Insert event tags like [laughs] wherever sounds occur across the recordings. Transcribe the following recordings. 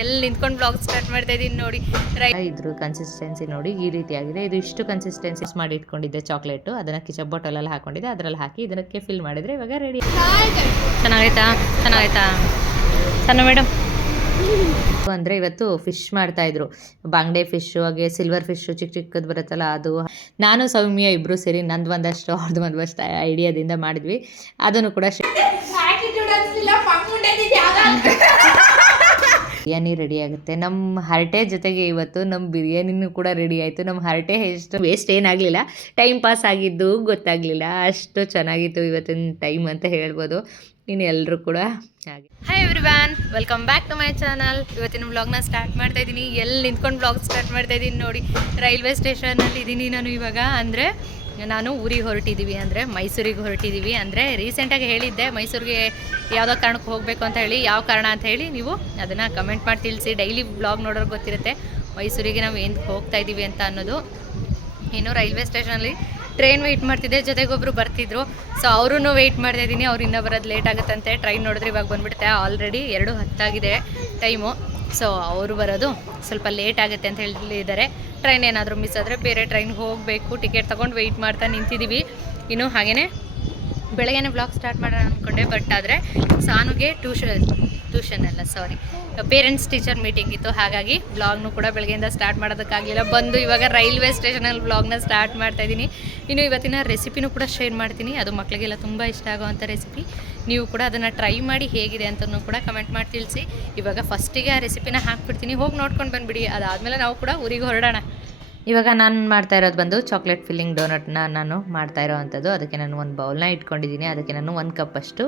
ಎಲ್ಲಿ ನಿಂತ್ಕೊಂಡು blog start ಮಾಡ್ತಾ ಇದೀನಿ ನೋಡಿ. ಇದ್ರು ಇದ್ರ ಕನ್ಸಿಸ್ಟೆನ್ಸಿ ನೋಡಿ ಈ ರೀತಿಯಾಗಿದೆ. ಇದು ಇಷ್ಟು ಕನ್ಸಿಸ್ಟೆನ್ಸಿ ಮಾಡಿ ಇಟ್ಕೊಂಡಿದ್ದೆ ಚಾಕ್ಲೇಟು ಅದನ್ನ ಕಿಚಪ್ ಬಾಟಲಲ್ಲಿ ಹಾಕೊಂಡಿದ್ದೆ. ಅದರಲ್ಲಿ ಹಾಕಿ ಇದಕ್ಕೆ ಫಿಲ್ ಮಾಡಿದ್ರೆ ಇವಾಗ ರೆಡಿ ಚೆನ್ನಾಗೈತಾ? ಚೆನ್ನಾಗೈತಾ? ಸಣ್ಣ ಮೇಡಮ್ ಅಂದ್ರೆ ಇವತ್ತು ಫಿಶ್ ಮಾಡ್ತಾ ಇದ್ರು. ಬಾಂಗ್ಡೆ ಫಿಶ್ ಹಾಗೆ ಸಿಲ್ವರ್ ಫಿಶ್ ಚಿಕ್ಕ ಚಿಕ್ಕದು ಬರುತ್ತಲ್ಲ ಅದು. ನಾನು ಸೌಮ್ಯ ಇಬ್ರು ಸೇರಿ ನಂದು ಒಂದಷ್ಟು ಅವ್ರದ್ದು ಒಂದಷ್ಟು ಐಡಿಯಾದಿಂದ ಮಾಡಿದ್ವಿ. ಅದನ್ನು ಕೂಡ ಬಿರಿಯಾನಿ ರೆಡಿ ಆಗುತ್ತೆ. ನಮ್ಮ ಹರಟೆ ಜೊತೆಗೆ ಇವತ್ತು ನಮ್ಮ ಬಿರಿಯಾನಿನೂ ಕೂಡ ರೆಡಿ ಆಯಿತು. ನಮ್ಮ ಹರಟೆ ಎಷ್ಟು ವೇಸ್ಟ್ ಏನಾಗಲಿಲ್ಲ. ಟೈಮ್ ಪಾಸ್ ಆಗಿದ್ದು ಗೊತ್ತಾಗಲಿಲ್ಲ. ಅಷ್ಟು ಚೆನ್ನಾಗಿತ್ತು ಇವತ್ತಿನ ಟೈಮ್ ಅಂತ ಹೇಳ್ಬೋದು. ಇನ್ನು ಎಲ್ಲರೂ ಕೂಡ ಹಾಗೆ. Hi everyone welcome back to my channel ಇವತ್ತಿನ ವ್ಲಾಗ್ನ ಸ್ಟಾರ್ಟ್ ಮಾಡ್ತಾ ಇದ್ದೀನಿ. ಎಲ್ಲಿ ನಿಂತ್ಕೊಂಡು ವ್ಲಾಗ್ ಸ್ಟಾರ್ಟ್ ಮಾಡ್ತಾ ಇದ್ದೀನಿ ನೋಡಿ. ರೈಲ್ವೆ ಸ್ಟೇಷನಲ್ಲಿ ಇದ್ದೀನಿ ನಾನು ಇವಾಗ. ಅಂದರೆ ನಾನು ಊರಿಗೆ ಹೊರಟಿದ್ದೀವಿ ಅಂದರೆ ಮೈಸೂರಿಗೆ ಹೊರಟಿದ್ದೀವಿ ಅಂದರೆ ರೀಸೆಂಟಾಗಿ ಹೇಳಿದ್ದೆ, ಮೈಸೂರಿಗೆ ಯಾವುದೋ ಕಾರಣಕ್ಕೆ ಹೋಗಬೇಕು ಅಂತ ಹೇಳಿ, ಯಾವ ಕಾರಣ ಅಂತ ಹೇಳಿ ನೀವು ಅದನ್ನು ಕಮೆಂಟ್ ಮಾಡಿ ತಿಳಿಸಿ. ಡೈಲಿ ಬ್ಲಾಗ್ ನೋಡೋರು ಗೊತ್ತಿರುತ್ತೆ, ಮೈಸೂರಿಗೆ ನಾವು ಏನು ಹೋಗ್ತಾ ಇದ್ದೀವಿ ಅಂತ ಅನ್ನೋದು. ಇನ್ನು ರೈಲ್ವೆ ಸ್ಟೇಷನಲ್ಲಿ ಟ್ರೈನ್ ವೆಯ್ಟ್ ಮಾಡ್ತಿದ್ದೆ ಜೊತೆಗೊಬ್ಬರು ಬರ್ತಿದ್ರು. ಸೊ ಅವ್ರೂ ವೆಯ್ಟ್ ಮಾಡ್ತಾ ಇದ್ದೀನಿ, ಅವ್ರು ಇನ್ನೂ ಬರೋದು ಲೇಟ್ ಆಗುತ್ತಂತೆ. ಟ್ರೈನ್ ನೋಡಿದ್ರೆ ಇವಾಗ ಬಂದ್ಬಿಡುತ್ತೆ ಆಲ್ರೆಡಿ ಎರಡು ಹತ್ತಾಗಿದೆ ಟೈಮು ಸೊ ಅವರು ಬರೋದು ಸ್ವಲ್ಪ ಲೇಟ್ ಆಗುತ್ತೆ ಅಂತ ಹೇಳಿದ್ದಾರೆ ಟ್ರೈನ್ ಏನಾದರೂ ಮಿಸ್ ಆದರೆ ಬೇರೆ ಟ್ರೈನ್ಗೆ ಹೋಗಬೇಕು ಟಿಕೆಟ್ ತೊಗೊಂಡು ವೆಯ್ಟ್ ಮಾಡ್ತಾ ನಿಂತಿದ್ದೀವಿ ಇನ್ನು ಹಾಗೆಯೇ ಬೆಳಗ್ಗೆನೇ ಬ್ಲಾಗ್ ಸ್ಟಾರ್ಟ್ ಮಾಡೋಣ ಅಂದ್ಕೊಂಡೆ ಬಟ್ ಆದರೆ ಸಾನುಗೆ ಟ್ಯೂಷನ್ ಟ್ಯೂಷನ್ ಅಲ್ಲ ಸಾರಿ ಪೇರೆಂಟ್ಸ್ ಟೀಚರ್ ಮೀಟಿಂಗ್ ಇತ್ತು, ಹಾಗಾಗಿ ಬ್ಲಾಗ್ನು ಕೂಡ ಬೆಳಗ್ಗೆಯಿಂದ ಸ್ಟಾರ್ಟ್ ಮಾಡೋದಕ್ಕಾಗಲಿಲ್ಲ. ಬಂದು ಇವಾಗ ರೈಲ್ವೆ ಸ್ಟೇಷನಲ್ಲಿ ಬ್ಲಾಗ್ನ ಸ್ಟಾರ್ಟ್ ಮಾಡ್ತಾಯಿದ್ದೀನಿ ಇನ್ನು ಇವತ್ತಿನ ರೆಸಿಪಿನೂ ಕೂಡ ಶೇರ್ ಮಾಡ್ತೀನಿ. ಅದು ಮಕ್ಕಳಿಗೆಲ್ಲ ತುಂಬ ಇಷ್ಟ ಆಗೋವಂಥ ರೆಸಿಪಿ ನೀವು ಕೂಡ ಅದನ್ನು ಟ್ರೈ ಮಾಡಿ ಹೇಗಿದೆ ಅಂತಲೂ ಕೂಡ ಕಮೆಂಟ್ ಮಾಡಿ ತಿಳಿಸಿ. ಇವಾಗ ಫಸ್ಟಿಗೆ ಆ ರೆಸಿಪಿನ ಹಾಕ್ಬಿಡ್ತೀನಿ. ಹೋಗಿ ನೋಡ್ಕೊಂಡು ಬಂದುಬಿಡಿ. ಅದಾದಮೇಲೆ ನಾವು ಕೂಡ ಊರಿಗೆ ಹೊರಡೋಣ. ಇವಾಗ ನಾನು ಮಾಡ್ತಾ ಇರೋದು ಬಂದು ಚಾಕ್ಲೇಟ್ ಫಿಲ್ಲಿಂಗ್ ಡೋನಟ್ನ ನಾನು ಮಾಡ್ತಾ ಇರೋ ಅಂಥದ್ದು. ಅದಕ್ಕೆ ನಾನು ಒಂದು ಬೌಲ್ನ ಇಟ್ಕೊಂಡಿದ್ದೀನಿ. ಅದಕ್ಕೆ ನಾನು ಒಂದು ಕಪ್ಪಷ್ಟು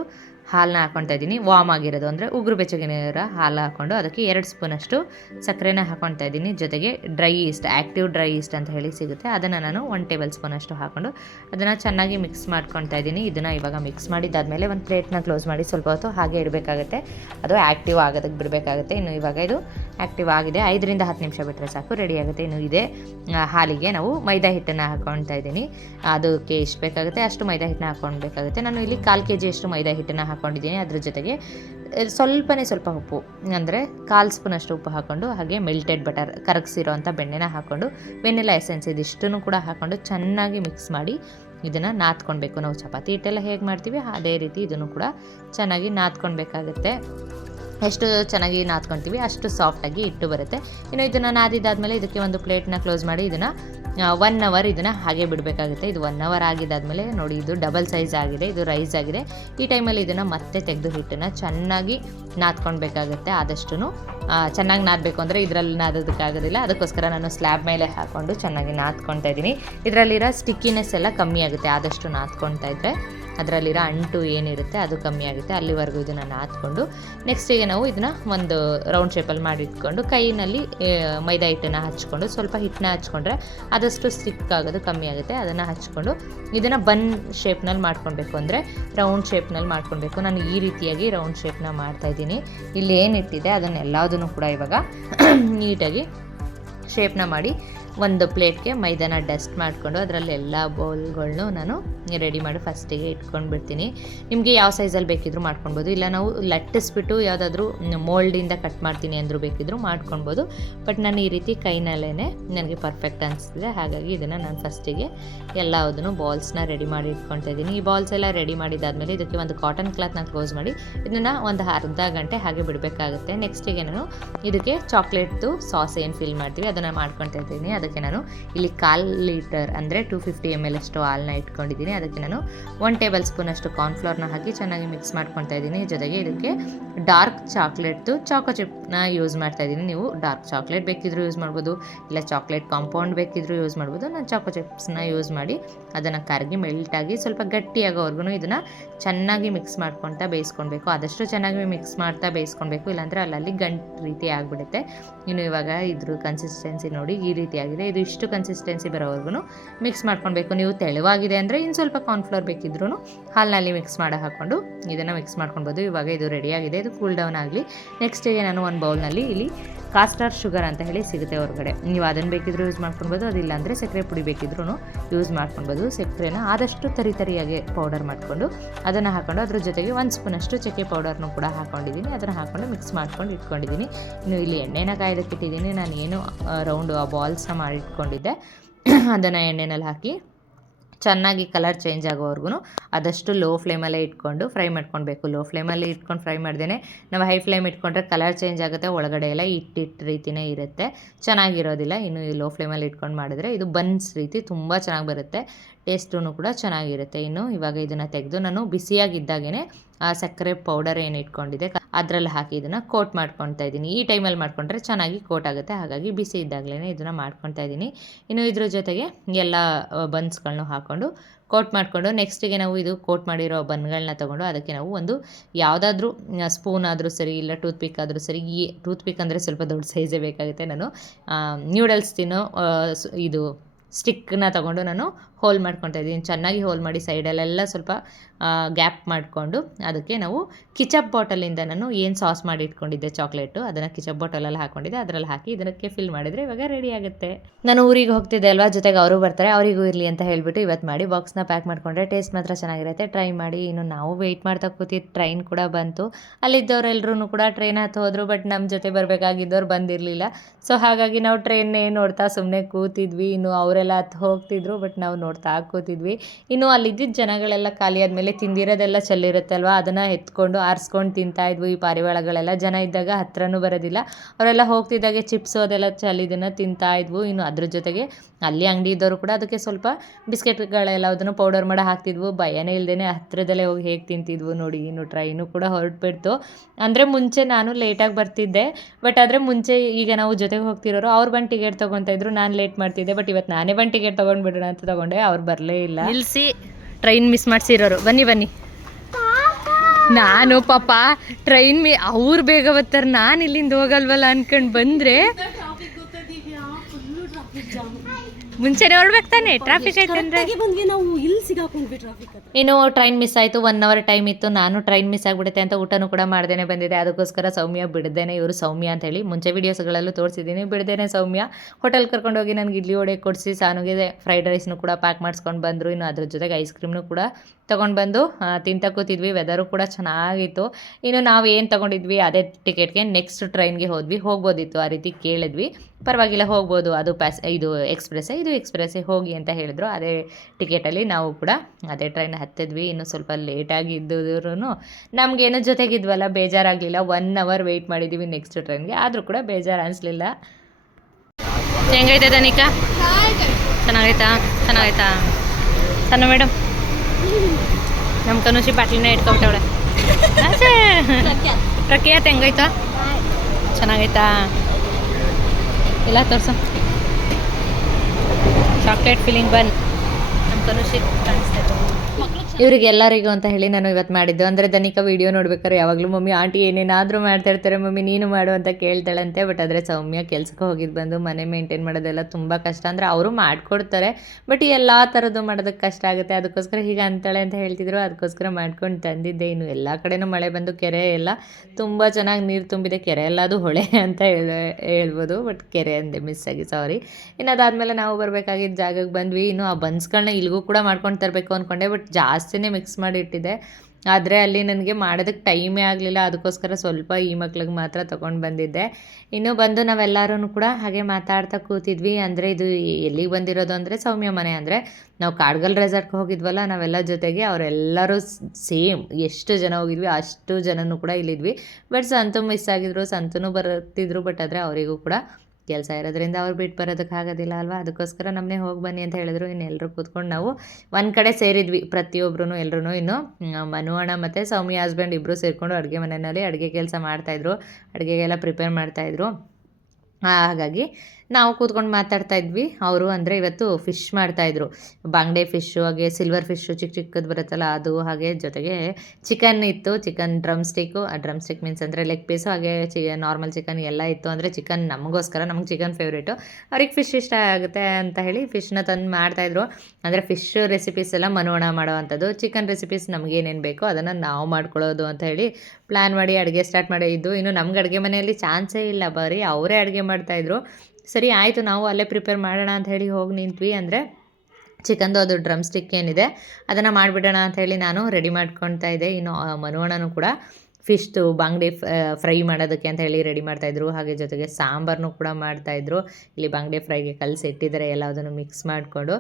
ಹಾಲನ್ನ ಹಾಕ್ಕೊಳ್ತಾ ಇದ್ದೀನಿ. ವಾಮ್ ಆಗಿರೋದು ಅಂದರೆ ಉಗುರು ಬೆಚ್ಚಗಿನ ಹಾಲು ಹಾಕ್ಕೊಂಡು ಅದಕ್ಕೆ ಎರಡು ಸ್ಪೂನಷ್ಟು ಸಕ್ಕರೆನ ಹಾಕ್ಕೊಳ್ತಾ ಇದ್ದೀನಿ. ಜೊತೆಗೆ dry yeast active dry yeast ಅಂತ ಹೇಳಿ ಸಿಗುತ್ತೆ. ಅದನ್ನು ನಾನು ಒನ್ ಟೇಬಲ್ ಸ್ಪೂನಷ್ಟು ಹಾಕ್ಕೊಂಡು ಅದನ್ನು ಚೆನ್ನಾಗಿ ಮಿಕ್ಸ್ ಮಾಡ್ಕೊಳ್ತಾ ಇದ್ದೀನಿ. ಇದನ್ನು ಇವಾಗ ಮಿಕ್ಸ್ ಮಾಡಿದ್ದಾದಮೇಲೆ ಒಂದು ಪ್ಲೇಟ್ನ ಕ್ಲೋಸ್ ಮಾಡಿ ಸ್ವಲ್ಪ ಹೊತ್ತು ಹಾಗೆ ಇಡಬೇಕಾಗುತ್ತೆ. ಅದು ಆ್ಯಕ್ಟಿವ್ ಆಗೋದಕ್ಕೆ ಬಿಡಬೇಕಾಗುತ್ತೆ. ಇನ್ನು ಇವಾಗ ಇದು ಆ್ಯಕ್ಟಿವ್ ಆಗಿದೆ. ಐದರಿಂದ ಹತ್ತು ನಿಮಿಷ ಬಿಟ್ಟರೆ ಸಾಕು ರೆಡಿ ಆಗುತ್ತೆ. ಇನ್ನು ಇದೆ ಹಾಲಿಗೆ ನಾವು ಮೈದಾ ಹಿಟ್ಟನ್ನು ಹಾಕ್ಕೊಳ್ತಾ ಇದ್ದೀನಿ. ಅದಕ್ಕೆ ಎಷ್ಟು ಬೇಕಾಗುತ್ತೆ ಅಷ್ಟು ಮೈದಾ ಹಿಟ್ಟನ್ನ ಹಾಕ್ಕೊಳ್ಬೇಕಾಗುತ್ತೆ ನಾನು ಇಲ್ಲಿ ಕಾಲು ಕೆ ಜಿಯಷ್ಟು ಮೈದಾ ಹಿಟ್ಟನ್ನು ಹಾಕ್ಕೊಂಡಿದ್ದೀನಿ ಅದ್ರ ಜೊತೆಗೆ ಸ್ವಲ್ಪನೇ ಸ್ವಲ್ಪ ಉಪ್ಪು, ಅಂದರೆ ಕಾಲು ಸ್ಪೂನಷ್ಟು ಉಪ್ಪು ಹಾಕ್ಕೊಂಡು ಹಾಗೆ ಮೆಲ್ಟೆಡ್ ಬಟರ್ ಕರಗಿಸಿರೋ ಅಂಥ ಬೆಣ್ಣೆನ ಹಾಕ್ಕೊಂಡು ವೆನಿಲಾ ಎಸೆನ್ಸ್ ಇದಿಷ್ಟನ್ನು ಕೂಡ ಹಾಕ್ಕೊಂಡು ಚೆನ್ನಾಗಿ ಮಿಕ್ಸ್ ಮಾಡಿ ಇದನ್ನು ನಾದ್ಕೊಳ್ಬೇಕು. ನಾವು ಚಪಾತಿ ಹಿಟ್ಟೆಲ್ಲ ಹೇಗೆ ಮಾಡ್ತೀವಿ, ಅದೇ ರೀತಿ ಇದನ್ನು ಕೂಡ ಚೆನ್ನಾಗಿ ನಾದ್ಕೊಳ್ಬೇಕಾಗತ್ತೆ. ಎಷ್ಟು ಚೆನ್ನಾಗಿ ನಾದ್ಕೊತೀವಿ, ಅಷ್ಟು ಸಾಫ್ಟಾಗಿ ಇಟ್ಟು ಬರುತ್ತೆ. ಇನ್ನು ಇದನ್ನು ನಾದಿದ್ದಾದಮೇಲೆ ಇದಕ್ಕೆ ಒಂದು ಪ್ಲೇಟ್ನ ಕ್ಲೋಸ್ ಮಾಡಿ ಇದನ್ನು ಒನ್ ಅವರ್ ಇದನ್ನು ಹಾಗೆ ಬಿಡಬೇಕಾಗುತ್ತೆ. ಇದು ಒನ್ ಅವರ್ ಆಗಿದ್ದಾದಮೇಲೆ ನೋಡಿ, ಇದು ಡಬಲ್ ಸೈಜ್ ಆಗಿದೆ, ಇದು ರೈಸ್ ಆಗಿದೆ. ಈ ಟೈಮಲ್ಲಿ ಇದನ್ನು ಮತ್ತೆ ತೆಗೆದು ಹಿಟ್ಟನ್ನು ಚೆನ್ನಾಗಿ ನಾದ್ಕೊಳ್ಬೇಕಾಗುತ್ತೆ. ಆದಷ್ಟು ಚೆನ್ನಾಗಿ ನಾದಬೇಕು ಅಂದರೆ ಇದರಲ್ಲಿ ನಾದೋದಕ್ಕಾಗೋದಿಲ್ಲ. ಅದಕ್ಕೋಸ್ಕರ ನಾನು ಸ್ಲ್ಯಾಬ್ ಮೇಲೆ ಹಾಕ್ಕೊಂಡು ಚೆನ್ನಾಗಿ ನಾದ್ಕೊಳ್ತಾ ಇದ್ದೀನಿ. ಇದರಲ್ಲಿರೋ ಸ್ಟಿಕ್ಕಿನೆಸ್ ಎಲ್ಲ ಕಮ್ಮಿ ಆಗುತ್ತೆ. ಆದಷ್ಟು ನಾದ್ಕೊಳ್ತಾ ಇದ್ದರೆ ಅದರಲ್ಲಿರೋ ಅಂಟು ಏನಿರುತ್ತೆ ಅದು ಕಮ್ಮಿ ಆಗುತ್ತೆ, ಅಲ್ಲಿವರೆಗೂ ಇದನ್ನು ನಾದ್ಕೊಂಡು ನೆಕ್ಸ್ಟಿಗೆ ನಾವು ಇದನ್ನು ಒಂದು ರೌಂಡ್ ಶೇಪಲ್ಲಿ ಮಾಡಿಟ್ಕೊಂಡು ಕೈನಲ್ಲಿ ಮೈದಾ ಹಿಟ್ಟನ್ನು ಹಚ್ಕೊಂಡು ಸ್ವಲ್ಪ ಹಿಟ್ಟನ್ನ ಹಚ್ಕೊಂಡ್ರೆ ಆದಷ್ಟು ಆಗೋದು ಕಮ್ಮಿ ಆಗುತ್ತೆ, ಅದನ್ನು ಹಚ್ಕೊಂಡು ಇದನ್ನು ಬನ್ ಶೇಪ್ನಲ್ಲಿ ಮಾಡ್ಕೊಳ್ಬೇಕು ಅಂದರೆ ರೌಂಡ್ ಶೇಪ್ನಲ್ಲಿ ಮಾಡ್ಕೊಳ್ಬೇಕು. ನಾನು ಈ ರೀತಿಯಾಗಿ ರೌಂಡ್ ಶೇಪ್ನ ಮಾಡ್ತಾಯಿದ್ದೀನಿ ಇಲ್ಲಿ ಏನಿಟ್ಟಿದೆ ಅದನ್ನೆಲ್ಲದನ್ನು ಕೂಡ ಇವಾಗ [clears throat] ನೀಟಾಗಿ ಶೇಪ್ನ ಮಾಡಿ ಒಂದು ಪ್ಲೇಟ್ಗೆ ಮೈದಾನ ಡಸ್ಟ್ ಮಾಡಿಕೊಂಡು ಅದರಲ್ಲಿ ಎಲ್ಲ ಬೌಲ್ಗಳನ್ನೂ ನಾನು ರೆಡಿ ಮಾಡಿ ಫಸ್ಟಿಗೆ ಇಟ್ಕೊಂಡು ಬಿಡ್ತೀನಿ ನಿಮಗೆ ಯಾವ ಸೈಜಲ್ಲಿ ಬೇಕಿದ್ರೂ ಮಾಡ್ಕೊಳ್ಬೋದು. ಇಲ್ಲ ನಾವು ಲಟ್ಟಿಸ್ಬಿಟ್ಟು ಯಾವುದಾದ್ರೂ ಮೋಲ್ಡಿಂದ ಕಟ್ ಮಾಡ್ತೀನಿ ಅಂದರೂ ಬೇಕಿದ್ರೂ ಮಾಡ್ಕೊಳ್ಬೋದು. ಬಟ್ ನಾನು ಈ ರೀತಿ ಕೈನಲ್ಲೇ ನನಗೆ ಪರ್ಫೆಕ್ಟ್ ಅನಿಸ್ತಿದೆ ಹಾಗಾಗಿ ಇದನ್ನು ನಾನು ಫಸ್ಟಿಗೆ ಎಲ್ಲದನ್ನು ಬಾಲ್ಸ್ನ ರೆಡಿ ಮಾಡಿ ಇಟ್ಕೊಳ್ತಾ ಇದ್ದೀನಿ. ಈ ಬಾಲ್ಸ್ ಎಲ್ಲ ರೆಡಿ ಮಾಡಿದಾದಮೇಲೆ ಇದಕ್ಕೆ ಒಂದು ಕಾಟನ್ ಕ್ಲಾತ್ನ ಕ್ಲೋಸ್ ಮಾಡಿ ಇದನ್ನು ಒಂದು ಅರ್ಧ ಗಂಟೆ ಹಾಗೆ ಬಿಡಬೇಕಾಗುತ್ತೆ. ನೆಕ್ಸ್ಟಿಗೆ ನಾನು ಇದಕ್ಕೆ ಚಾಕ್ಲೇಟ್ದು ಸಾಸ್ ಏನು ಫಿಲ್ ಮಾಡ್ತೀವಿ ಅದನ್ನು ಮಾಡ್ಕೊಳ್ತಾ ಇದ್ದೀನಿ. ಅದಕ್ಕೆ ನಾನು ಇಲ್ಲಿ ಕಾಲು ಲೀಟರ್ ಅಂದರೆ ಟೂ ಫಿಫ್ಟಿ ಎಂ ಎಲ್ ಅಷ್ಟು ಹಾಲನ್ನ ಇಟ್ಕೊಂಡಿದ್ದೀನಿ. ಅದಕ್ಕೆ ನಾನು ಒನ್ ಟೇಬಲ್ ಸ್ಪೂನ್ ಅಷ್ಟು ಕಾರ್ನ್ಫ್ಲೋರ್ನ ಹಾಕಿ ಚೆನ್ನಾಗಿ ಮಿಕ್ಸ್ ಮಾಡ್ಕೊತಾ ಇದ್ದೀನಿ. ಜೊತೆಗೆ ಇದಕ್ಕೆ ಡಾರ್ಕ್ ಚಾಕ್ಲೇಟ್ದು ಚಾಕೋ ಚಿಪ್ನ ಯೂಸ್ ಮಾಡ್ತಾ ಇದ್ದೀನಿ. ನೀವು ಡಾರ್ಕ್ ಚಾಕ್ಲೇಟ್ ಬೇಕಿದ್ರೂ ಯೂಸ್ ಮಾಡ್ಬೋದು, ಇಲ್ಲ ಚಾಕ್ಲೇಟ್ ಕಾಂಪೌಂಡ್ ಬೇಕಿದ್ರೂ ಯೂಸ್ ಮಾಡ್ಬೋದು. ನಾನು ಚಾಕೋ ಚಿಪ್ಸ್ನ ಯೂಸ್ ಮಾಡಿ ಅದನ್ನು ಕರಗಿ ಮೆಲ್ಟಾಗಿ ಸ್ವಲ್ಪ ಗಟ್ಟಿಯಾಗೋವರೆಗೂ ಇದನ್ನು ಚೆನ್ನಾಗಿ ಮಿಕ್ಸ್ ಮಾಡ್ಕೊತಾ ಬೇಯಿಸ್ಕೊಳ್ಬೇಕು. ಆದಷ್ಟು ಚೆನ್ನಾಗಿ ಮಿಕ್ಸ್ ಮಾಡ್ತಾ ಬೇಯಿಸ್ಕೊಳ್ಬೇಕು. ಇಲ್ಲಾಂದರೆ ಅಲ್ಲಲ್ಲಿ ಗಂಟು ರೀತಿ ಆಗಿಬಿಡುತ್ತೆ. ಇನ್ನು ಇವಾಗ ಇದ್ರ ಕನ್ಸಿಸ್ಟೆನ್ಸಿ ನೋಡಿ ಈ ರೀತಿಯಾಗಿದೆ ಇದು ಇಷ್ಟು ಕನ್ಸಿಸ್ಟೆನ್ಸಿ ಬರೋವರೆಗೂ ಮಿಕ್ಸ್ ಮಾಡ್ಕೊಳ್ಬೇಕು. ನೀವು ತೆಳುವಾಗಿದೆ ಅಂದರೆ ಇನ್ನು ಸ್ವಲ್ಪ ಕಾರ್ನ್ಫ್ಲೋರ್ ಬೇಕಿದ್ರೂ ಹಾಲಿನಲ್ಲಿ ಮಿಕ್ಸ್ ಮಾಡಿ ಹಾಕ್ಕೊಂಡು ಇದನ್ನು ಮಿಕ್ಸ್ ಮಾಡ್ಕೊಳ್ಬೋದು. ಇವಾಗ ಇದು ರೆಡಿಯಾಗಿದೆ ಇದು ಕೂಲ್ ಡೌನ್ ಆಗಲಿ. ನೆಕ್ಸ್ಟ್ ನಾನು ಒಂದು ಬೌಲ್ನಲ್ಲಿ ಇಲ್ಲಿ ಕಾಸ್ಟರ್ ಶುಗರ್ ಅಂತ ಹೇಳಿ ಸಿಗುತ್ತೆ ಹೊರಗಡೆ. ನೀವು ಅದನ್ನು ಬೇಕಿದ್ರೂ ಯೂಸ್ ಮಾಡ್ಕೊಳ್ಬೋದು, ಅದಿಲ್ಲ ಅಂದರೆ ಸಕ್ಕರೆ ಪುಡಿ ಬೇಕಿದ್ರೂ ಯೂಸ್ ಮಾಡ್ಕೊಳ್ಬೋದು. ಸಕ್ಕರೆನ ಆದಷ್ಟು ತರಿ ತರಿಯಾಗಿ ಪೌಡರ್ ಮಾಡಿಕೊಂಡು ಅದನ್ನು ಹಾಕ್ಕೊಂಡು ಅದ್ರ ಜೊತೆಗೆ ಒಂದು ಸ್ಪೂನಷ್ಟು ಚಕ್ಕೆ ಪೌಡರ್ನು ಕೂಡ ಹಾಕೊಂಡಿದ್ದೀನಿ. ಅದನ್ನು ಹಾಕ್ಕೊಂಡು ಮಿಕ್ಸ್ ಮಾಡ್ಕೊಂಡು ಇಟ್ಕೊಂಡಿದ್ದೀನಿ. ಇನ್ನು ಇಲ್ಲಿ ಎಣ್ಣೆನ ಕಾಯ್ದಕ್ಕಿಟ್ಟಿದ್ದೀನಿ. ನಾನು ಏನು ರೌಂಡು ಆ ಬಾಲ್ಸ್ನ ಮಾಡಿಟ್ಕೊಂಡಿದ್ದೆ. [clears throat] ಅದನ್ನು ಎಣ್ಣೆನಲ್ಲಿ ಹಾಕಿ ಚೆನ್ನಾಗಿ ಕಲರ್ ಚೇಂಜ್ ಆಗೋವರೆಗೂ ಅದಷ್ಟು ಲೋ ಫ್ಲೇಮಲ್ಲೇ ಇಟ್ಕೊಂಡು ಫ್ರೈ ಮಾಡ್ಕೊಳ್ಬೇಕು. ಲೋ ಫ್ಲೇಮಲ್ಲಿ ಇಟ್ಕೊಂಡು ಫ್ರೈ ಮಾಡ್ದೇ ನಾವು ಹೈ ಫ್ಲೇಮ್ ಇಟ್ಕೊಂಡ್ರೆ ಕಲರ್ ಚೇಂಜ್ ಆಗುತ್ತೆ, ಒಳಗಡೆ ಎಲ್ಲ ಇಟ್ಟಿಟ್ಟು ರೀತಿಯೇ ಇರುತ್ತೆ. ಚೆನ್ನಾಗಿರೋದಿಲ್ಲ, ಇನ್ನು ಈ ಲೋ ಫ್ಲೇಮಲ್ಲಿ ಇಟ್ಕೊಂಡು ಮಾಡಿದ್ರೆ ಇದು ಬನ್ಸ್ ರೀತಿ ತುಂಬ ಚೆನ್ನಾಗಿ ಬರುತ್ತೆ. ಟೇಸ್ಟೂ ಕೂಡ ಚೆನ್ನಾಗಿರುತ್ತೆ. ಇನ್ನು ಇವಾಗ ಇದನ್ನು ತೆಗೆದು ನಾನು ಬಿಸಿಯಾಗಿದ್ದಾಗೇ ಆ ಸಕ್ಕರೆ ಪೌಡರ್ ಏನು ಇಟ್ಕೊಂಡಿದೆ ಅದರಲ್ಲಿ ಹಾಕಿ ಇದನ್ನು ಕೋಟ್ ಮಾಡ್ಕೊತಾ ಇದ್ದೀನಿ. ಈ ಟೈಮಲ್ಲಿ ಮಾಡ್ಕೊಂಡ್ರೆ ಚೆನ್ನಾಗಿ ಕೋಟ್ ಆಗುತ್ತೆ. ಹಾಗಾಗಿ ಬಿಸಿ ಇದ್ದಾಗಲೇ ಇದನ್ನು ಮಾಡ್ಕೊತಾ ಇದ್ದೀನಿ. ಇನ್ನು ಇದ್ರ ಜೊತೆಗೆ ಎಲ್ಲ ಬನ್ಸ್ಗಳನ್ನೂ ಹಾಕ್ಕೊಂಡು ಕೋಟ್ ಮಾಡಿಕೊಂಡು ನೆಕ್ಸ್ಟಿಗೆ ನಾವು ಇದು ಕೋಟ್ ಮಾಡಿರೋ ಬನ್ಗಳನ್ನ ತೊಗೊಂಡು ಅದಕ್ಕೆ ನಾವು ಒಂದು ಯಾವುದಾದ್ರೂ ಸ್ಪೂನ್ ಆದರೂ ಸರಿ ಇಲ್ಲ ಟೂತ್ ಪಿಕ್ ಆದರೂ ಸರಿ, ಈ ಟೂತ್ ಪಿಕ್ ಅಂದರೆ ಸ್ವಲ್ಪ ದೊಡ್ಡ ಸೈಜೇ ಬೇಕಾಗುತ್ತೆ. ನಾನು ನ್ಯೂಡಲ್ಸ್ ತಿನ್ನೋ ಇದು ಸ್ಟಿಕ್ನ ತೊಗೊಂಡು ನಾನು ಹೋಲ್ ಮಾಡ್ಕೊತಾ ಇದ್ದೀನಿ. ಚೆನ್ನಾಗಿ ಹೋಲ್ ಮಾಡಿ ಸೈಡಲ್ಲೆಲ್ಲ ಸ್ವಲ್ಪ ಗ್ಯಾಪ್ ಮಾಡಿಕೊಂಡು ಅದಕ್ಕೆ ನಾವು ಕಿಚಪ್ ಬಾಟಲಿಂದ ನಾನು ಏನು ಸಾಸ್ ಮಾಡಿ ಇಟ್ಕೊಂಡಿದ್ದೆ ಚಾಕ್ಲೇಟು ಅದನ್ನು ಕಿಚಪ್ ಬಾಟಲಲ್ಲಿ ಹಾಕೊಂಡಿದ್ದೆ. ಅದರಲ್ಲಿ ಹಾಕಿ ಇದಕ್ಕೆ ಫಿಲ್ ಮಾಡಿದರೆ ಇವಾಗ ರೆಡಿ ಆಗುತ್ತೆ. ನಾನು ಊರಿಗೆ ಹೋಗ್ತಿದ್ದೆ ಅಲ್ವಾ? ಜೊತೆಗೆ ಅವರು ಬರ್ತಾರೆ. ಅವರಿಗೂ ಇರಲಿ ಅಂತ ಹೇಳಿಬಿಟ್ಟು ಇವತ್ತು ಮಾಡಿ ಬಾಕ್ಸ್ನ ಪ್ಯಾಕ್ ಮಾಡಿಕೊಂಡ್ರೆ ಟೇಸ್ಟ್ ಮಾತ್ರ ಚೆನ್ನಾಗಿರುತ್ತೆ. ಟ್ರೈ ಮಾಡಿ. ಇನ್ನು ನಾವು ವೆಯ್ಟ್ ಮಾಡ್ತಾ ಕೂತಿದ್ದು ಟ್ರೈನ್ ಕೂಡ ಬಂತು. ಅಲ್ಲಿದ್ದವರೆಲ್ಲರೂ ಕೂಡ ಟ್ರೈನ್ ಹತ್ತು ಹೋದರು ಬಟ್ ನಮ್ಮ ಜೊತೆ ಬರಬೇಕಾಗಿದ್ದವ್ರು ಬಂದಿರಲಿಲ್ಲ. ಸೊ ಹಾಗಾಗಿ ನಾವು ಟ್ರೈನ್ನೇ ನೋಡ್ತಾ ಸುಮ್ಮನೆ ಕೂತಿದ್ವಿ. ಇನ್ನು ಅವರೆಲ್ಲ ಹತ್ತು ಹೋಗ್ತಿದ್ರು ಬಟ್ ನಾವು ನೋಡ್ತಾ ಕೂತಿದ್ವಿ. ಇನ್ನು ಅಲ್ಲಿದ್ದ ಜನಗಳೆಲ್ಲ ಖಾಲಿ ಆದಮೇಲೆ ತಿಂದಿರೋದೆಲ್ಲ ಚೆಲ್ಲಿರುತ್ತಲ್ವ? ಅದನ್ನು ಎತ್ಕೊಂಡು ಆರಿಸ್ಕೊಂಡು ತಿಂತಾ ಇದ್ವು ಈ ಪಾರಿವಾಳಗಳೆಲ್ಲ. ಜನ ಇದ್ದಾಗ ಹತ್ರನೂ ಬರೋದಿಲ್ಲ. ಅವರೆಲ್ಲ ಹೋಗ್ತಿದ್ದಾಗೆ ಚಿಪ್ಸು ಅದೆಲ್ಲ ಚೆಲ್ಲಿದನ್ನು ತಿಂತಾ ಇದ್ವು. ಇನ್ನು ಅದ್ರ ಜೊತೆಗೆ ಅಲ್ಲಿ ಅಂಗಡಿ ಇದ್ದವರು ಕೂಡ ಅದಕ್ಕೆ ಸ್ವಲ್ಪ ಬಿಸ್ಕೆಟ್ಗಳೆಲ್ಲ ಅದನ್ನು ಪೌಡರ್ ಮಾಡಿ ಹಾಕ್ತಿದ್ವು. ಭಯನೇ ಇಲ್ಲದೇ ಹತ್ರದಲ್ಲೇ ಹೋಗಿ ಹೇಗೆ ತಿಂತಿದ್ವು ನೋಡಿ. ಇನ್ನು ಟ್ರೈನು ಕೂಡ ಹೊರಟ್ಬಿಡ್ತು. ಅಂದರೆ ಮುಂಚೆ ನಾನು ಲೇಟಾಗಿ ಬರ್ತಿದ್ದೆ. ಬಟ್ ಆದರೆ ಮುಂಚೆ ಈಗ ನಾವು ಜೊತೆಗೆ ಹೋಗ್ತಿರೋರು ಅವ್ರು ಬಂದು ಟಿಕೆಟ್ ತೊಗೊತಾ ಇದ್ರು. ನಾನು ಲೇಟ್ ಮಾಡ್ತಿದ್ದೆ. ಬಟ್ ಇವತ್ತು ನಾನೇ ಬಂದು ಟಿಕೆಟ್ ತೊಗೊಂಡ್ಬಿಡೋಣ ಅಂತ ತೊಗೊಂಡೆ. ಅವ್ರು ಬರಲೇ ಇಲ್ಲ. ನಿಲ್ಲಿಸಿ ಟ್ರೈನ್ ಮಿಸ್ ಮಾಡಿಸಿರೋರು. ಬನ್ನಿ ಬನ್ನಿ. ನಾನು ಪಾಪ ಟ್ರೈನ್ ಮಿ ಅವ್ರು ಬೇಗ ಬರ್ತಾರೆ. ನಾನು ಇಲ್ಲಿಂದ ಹೋಗಲ್ವಲ್ಲ ಅನ್ಕೊಂಡು ಬಂದರೆ ಮುಂಚೆನೆ ಹೊರಡ್ಬೇಕು ತಾನೆ? ಟ್ರಾಫಿಕ್ ಐತೆ ಅಂದ್ರೆ? ಬಂದ್ವಿ ನಾವು ಇಲ್ಲಿ ಸಿಗಾಕೊಂಡ್ವಿ ಟ್ರಾಫಿಕ್ ಹತ್ರ. ಇನ್ನು ಟ್ರೈನ್ ಮಿಸ್ ಆಯಿತು ಒನ್ ಅವರ್ ಟೈಮ್ ಇತ್ತು ನಾನು ಟ್ರೈನ್ ಮಿಸ್ ಆಗ್ಬಿಡುತ್ತೆ ಅಂತ ಊಟನೂ ಕೂಡ ಮಾಡ್ದೇನೆ ಬಂದಿದೆ. ಅದಕ್ಕೋಸ್ಕರ ಸೌಮ್ಯ ಬಿಡ್ದೇನೆ ಇವರು ಸೌಮ್ಯ ಅಂತ ಹೇಳಿ. ಮುಂಚೆ ವೀಡಿಯೋಸ್ಗಳಲ್ಲೂ ತೋರಿಸಿದ್ದೀನಿ ಬಿಡ್ದೇನೆ ಸೌಮ್ಯ. ಹೋಟೆಲ್ ಕರ್ಕೊಂಡೋಗಿ ನನಗೆ ಇಡ್ಲಿ ಒಡೆ ಕೊಡಿಸಿ ಸಾನುಗೆ ಫ್ರೈಡ್ ರೈಸ್ನು ಕೂಡ ಪ್ಯಾಕ್ ಮಾಡಿಸ್ಕೊಂಡು ಬಂದರು. ಇನ್ನು ಅದ್ರ ಜೊತೆಗೆ ಐಸ್ ಕ್ರೀಮ್ನು ಕೂಡ ತೊಗೊಂಡು ಬಂದು ತಿಂತ ಕೂತಿದ್ವಿ. ವೆದರು ಕೂಡ ಚೆನ್ನಾಗಿತ್ತು. ಇನ್ನು ನಾವು ಏನು ತೊಗೊಂಡಿದ್ವಿ ಅದೇ ಟಿಕೆಟ್ಗೆ ನೆಕ್ಸ್ಟ್ ಟ್ರೈನ್ಗೆ ಹೋದ್ವಿ. ಹೋಗ್ಬೋದಿತ್ತು ಆ ರೀತಿ ಕೇಳಿದ್ವಿ. ಪರವಾಗಿಲ್ಲ ಹೋಗ್ಬೋದು. ಅದು ಪ್ಯಾಸ್ ಇದು ಎಕ್ಸ್ಪ್ರೆಸ್ಸೇ ಇದು ಎಕ್ಸ್ಪ್ರೆಸ್ಸೇ ಹೋಗಿ ಅಂತ ಹೇಳಿದ್ರು. ಅದೇ ಟಿಕೆಟಲ್ಲಿ ನಾವು ಕೂಡ ಅದೇ ಟ್ರೈನ್ ಹತ್ತಿದ್ವಿ. ಇನ್ನು ಸ್ವಲ್ಪ ಲೇಟಾಗಿ ನಮಗೇನು ಜೊತೆಗಿದ್ವಲ್ಲ ಬೇಜಾರಾಗಲಿಲ್ಲ. ಒನ್ ಅವರ್ ವೆಯ್ಟ್ ಮಾಡಿದ್ದೀವಿ ನೆಕ್ಸ್ಟ್ ಟ್ರೈನ್ಗೆ ಆದರೂ ಕೂಡ ಬೇಜಾರು ಅನಿಸ್ಲಿಲ್ಲ ಹೆಂಗೈತೆ ದನಿಕಾ ಚೆನ್ನಾಗೈತಾ? ಚೆನ್ನಾಗೈತಾ? ಸಣ್ಣ ಮೇಡಮ್ ನಮ್ಮ ಕನುಷಿ ಬಾಟ್ಲಿನ ಇಟ್ಕೊಬಿಟ್ಟವಳೆ. ಪ್ರಖ್ಯಾತ ಹೆಂಗೈತಾ? ಚೆನ್ನಾಗೈತಾ? ಎಲ್ಲ ತೋರ್ಸು. ಚಾಕ್ಲೇಟ್ ಫೀಲಿಂಗ್ ಬನ್ ನಮ್ಮ ಕನುಷಿ ಕಾಣಿಸ್ತಾ ಇತ್ತು ಇವರಿಗೆ ಎಲ್ಲರಿಗೂ ಅಂತ ಹೇಳಿ ನಾನು ಇವತ್ತು ಮಾಡಿದ್ದು. ಅಂದರೆ ದನಿಕ ವಿಡಿಯೋ ನೋಡ್ಬೇಕಾದ್ರೆ ಯಾವಾಗಲೂ, ಮಮ್ಮಿ, ಆಂಟಿ ಏನೇನಾದರೂ ಮಾಡ್ತಾ ಇರ್ತಾರೆ ಮಮ್ಮಿ, ನೀನು ಮಾಡು ಅಂತ ಕೇಳ್ತಾಳಂತೆ. ಬಟ್ ಆದರೆ ಸೌಮ್ಯ ಕೆಲಸಕ್ಕೆ ಹೋಗಿದ್ದು ಬಂದು ಮನೆ ಮೇಂಟೈನ್ ಮಾಡೋದೆಲ್ಲ ತುಂಬ ಕಷ್ಟ. ಅಂದರೆ ಅವರು ಮಾಡಿಕೊಡ್ತಾರೆ ಬಟ್ ಎಲ್ಲ ಥರದ್ದು ಮಾಡೋದಕ್ಕೆ ಕಷ್ಟ ಆಗುತ್ತೆ. ಅದಕ್ಕೋಸ್ಕರ ಹೀಗೆ ಅಂತಾಳೆ ಅಂತ ಹೇಳ್ತಿದ್ರು. ಅದಕ್ಕೋಸ್ಕರ ಮಾಡ್ಕೊಂಡು ತಂದಿದ್ದೆ. ಇನ್ನು ಎಲ್ಲ ಕಡೆನೂ ಮಳೆ ಬಂದು ಕೆರೆ ಎಲ್ಲ ತುಂಬ ಚೆನ್ನಾಗಿ ನೀರು ತುಂಬಿದೆ. ಕೆರೆ ಎಲ್ಲ ಅದು ಹೊಳೆ ಅಂತ ಹೇಳ, ಹೇಳ್ಬೋದು. ಬಟ್ ಕೆರೆ ಅಂದೆ ಮಿಸ್ ಆಗಿ ಸಾರಿ ಇನ್ನು ಅದಾದಮೇಲೆ ನಾವು ಬರಬೇಕಾಗಿದ್ದ ಜಾಗಕ್ಕೆ ಬಂದ್ವಿ. ಇನ್ನು ಆ ಬನ್ಸ್ಗಳನ್ನ ಇಲ್ಲಿಗೂ ಕೂಡ ಮಾಡ್ಕೊಂಡು ತರಬೇಕು ಅಂದ್ಕೊಂಡೆ ಬಟ್ ಜಾಸ್ತಿನೇ ಮಿಕ್ಸ್ ಮಾಡಿ ಇಟ್ಟಿದ್ದೆ. ಆದರೆ ಅಲ್ಲಿ ನನಗೆ ಮಾಡೋದಕ್ಕೆ ಟೈಮೇ ಆಗಲಿಲ್ಲ. ಅದಕ್ಕೋಸ್ಕರ ಸ್ವಲ್ಪ ಈ ಮಕ್ಳಿಗೆ ಮಾತ್ರ ತೊಗೊಂಡು ಬಂದಿದ್ದೆ. ಇನ್ನು ಬಂದು ನಾವೆಲ್ಲರೂ ಕೂಡ ಹಾಗೆ ಮಾತಾಡ್ತಾ ಕೂತಿದ್ವಿ. ಅಂದರೆ ಇದು ಎಲ್ಲಿಗೆ ಬಂದಿರೋದು ಅಂದರೆ ಸೌಮ್ಯ ಮನೆ. ಅಂದರೆ ನಾವು ಕಾಡ್ಗಲ್ ರೆಸಾರ್ಟ್ಗೆ ಹೋಗಿದ್ವಲ್ಲ, ನಾವೆಲ್ಲ ಜೊತೆಗೆ ಅವರೆಲ್ಲರೂ ಸೇಮ್ ಎಷ್ಟು ಜನ ಹೋಗಿದ್ವಿ, ಅಷ್ಟು ಜನನೂ ಕೂಡ ಇಲ್ಲಿದ್ವಿ. ಬಟ್ ಸಂತು ಮಿಸ್ ಆಗಿದ್ರು ಸಂತೂ ಬರ್ತಿದ್ರು ಬಟ್ ಆದರೆ ಅವರಿಗೂ ಕೂಡ ಕೆಲಸ ಇರೋದ್ರಿಂದ ಅವ್ರು ಬಿಟ್ಟು ಬರೋದಕ್ಕೆ ಆಗೋದಿಲ್ಲ ಅಲ್ವಾ? ಅದಕ್ಕೋಸ್ಕರ ನಮ್ಮನೆ ಹೋಗಿ ಬನ್ನಿ ಅಂತ ಹೇಳಿದ್ರು. ಇನ್ನು ಎಲ್ಲರೂ ಕೂತ್ಕೊಂಡು ನಾವು ಒಂದು ಕಡೆ ಸೇರಿದ್ವಿ ಪ್ರತಿಯೊಬ್ಬರೂ ಎಲ್ಲರೂ ಇನ್ನು ಮ್, ಮನು ಅಣ್ಣ ಮತ್ತು ಸೌಮ್ಯ ಹಸ್ಬೆಂಡ್ ಇಬ್ಬರು ಸೇರಿಕೊಂಡು ಅಡುಗೆ ಮನೆಯಲ್ಲಿ ಅಡುಗೆ ಕೆಲಸ ಮಾಡ್ತಾಯಿದ್ರು ಅಡುಗೆಗೆಲ್ಲ ಪ್ರಿಪೇರ್ ಮಾಡ್ತಾಯಿದ್ರು ಹಾಗಾಗಿ ನಾವು ಕೂತ್ಕೊಂಡು ಮಾತಾಡ್ತಾ ಇದ್ವಿ. ಅವರು ಅಂದರೆ ಇವತ್ತು ಫಿಶ್ ಮಾಡ್ತಾಯಿದ್ರು ಬಾಂಗ್ಡೆ ಫಿಶ್ಶು ಹಾಗೆ ಸಿಲ್ವರ್ ಫಿಶ್ಶು ಚಿಕ್ಕ ಚಿಕ್ಕದು ಬರುತ್ತಲ್ಲ ಅದು, ಹಾಗೆ ಜೊತೆಗೆ ಚಿಕನ್ ಇತ್ತು. Chicken drumstick. ಆ ಡ್ರಮ್ ಸ್ಟಿಕ್ ಮೀನ್ಸ್ ಅಂದರೆ ಲೆಗ್ ಪೀಸು, ಹಾಗೆ ಚಿ, ನಾರ್ಮಲ್ ಚಿಕನ್ ಎಲ್ಲ ಇತ್ತು ಅಂದರೆ ಚಿಕನ್ ನಮಗೋಸ್ಕರ, ನಮ್ಗೆ ಚಿಕನ್ ಫೇವ್ರೇಟು. ಅವ್ರಿಗೆ ಫಿಶ್ ಇಷ್ಟ ಆಗುತ್ತೆ ಅಂತ ಹೇಳಿ ಫಿಶ್ನ ತಂದು ಮಾಡ್ತಾಯಿದ್ರು ಅಂದರೆ ಫಿಶ್ ರೆಸಿಪೀಸ್ ಎಲ್ಲ ಮನೋಣ ಮಾಡೋವಂಥದ್ದು. ಚಿಕನ್ ರೆಸಿಪೀಸ್ ನಮಗೇನೇನು ಬೇಕೋ ಅದನ್ನು ನಾವು ಮಾಡ್ಕೊಳ್ಳೋದು ಅಂತ ಹೇಳಿ ಪ್ಲ್ಯಾನ್ ಮಾಡಿ ಅಡುಗೆ ಸ್ಟಾರ್ಟ್ ಮಾಡಿದ್ದು. ಇನ್ನು ನಮ್ಗೆ ಅಡುಗೆ ಮನೆಯಲ್ಲಿ ಚಾನ್ಸೇ ಇಲ್ಲ ಬರೀ ಅವರೇ ಅಡುಗೆ ಮಾಡ್ತಾಯಿದ್ರು ಸರಿ, ಆಯಿತು, ನಾವು ಅಲ್ಲೇ ಪ್ರಿಪೇರ್ ಮಾಡೋಣ ಅಂತ ಹೇಳಿ ಹೋಗಿ ನಿಂತ್ವಿ ಅಂದರೆ ಚಿಕನ್ದು ಅದು ಡ್ರಮ್ ಸ್ಟಿಕ್ ಏನಿದೆ, ಅದನ್ನು ಮಾಡಿಬಿಡೋಣ ಹೇಳಿ ನಾನು ರೆಡಿ ಮಾಡ್ಕೊಳ್ತಾ ಇದ್ದೆ. ಇನ್ನು ಮನೋಣನೂ ಕೂಡ ಫಿಶ್ದು ಬಾಂಗ್ಡೆ ಫ್ರೈ ಮಾಡೋದಕ್ಕೆ ಅಂತ ಹೇಳಿ ರೆಡಿ ಮಾಡ್ತಾಯಿದ್ರು ಹಾಗೆ ಜೊತೆಗೆ ಸಾಂಬಾರನ್ನು ಕೂಡ ಮಾಡ್ತಾಯಿದ್ರು ಇಲ್ಲಿ ಬಾಂಗ್ಡೆ ಫ್ರೈಗೆ ಕಲಸಿ ಇಟ್ಟಿದ್ದಾರೆ, ಎಲ್ಲದನ್ನು ಮಿಕ್ಸ್ ಮಾಡಿಕೊಂಡು.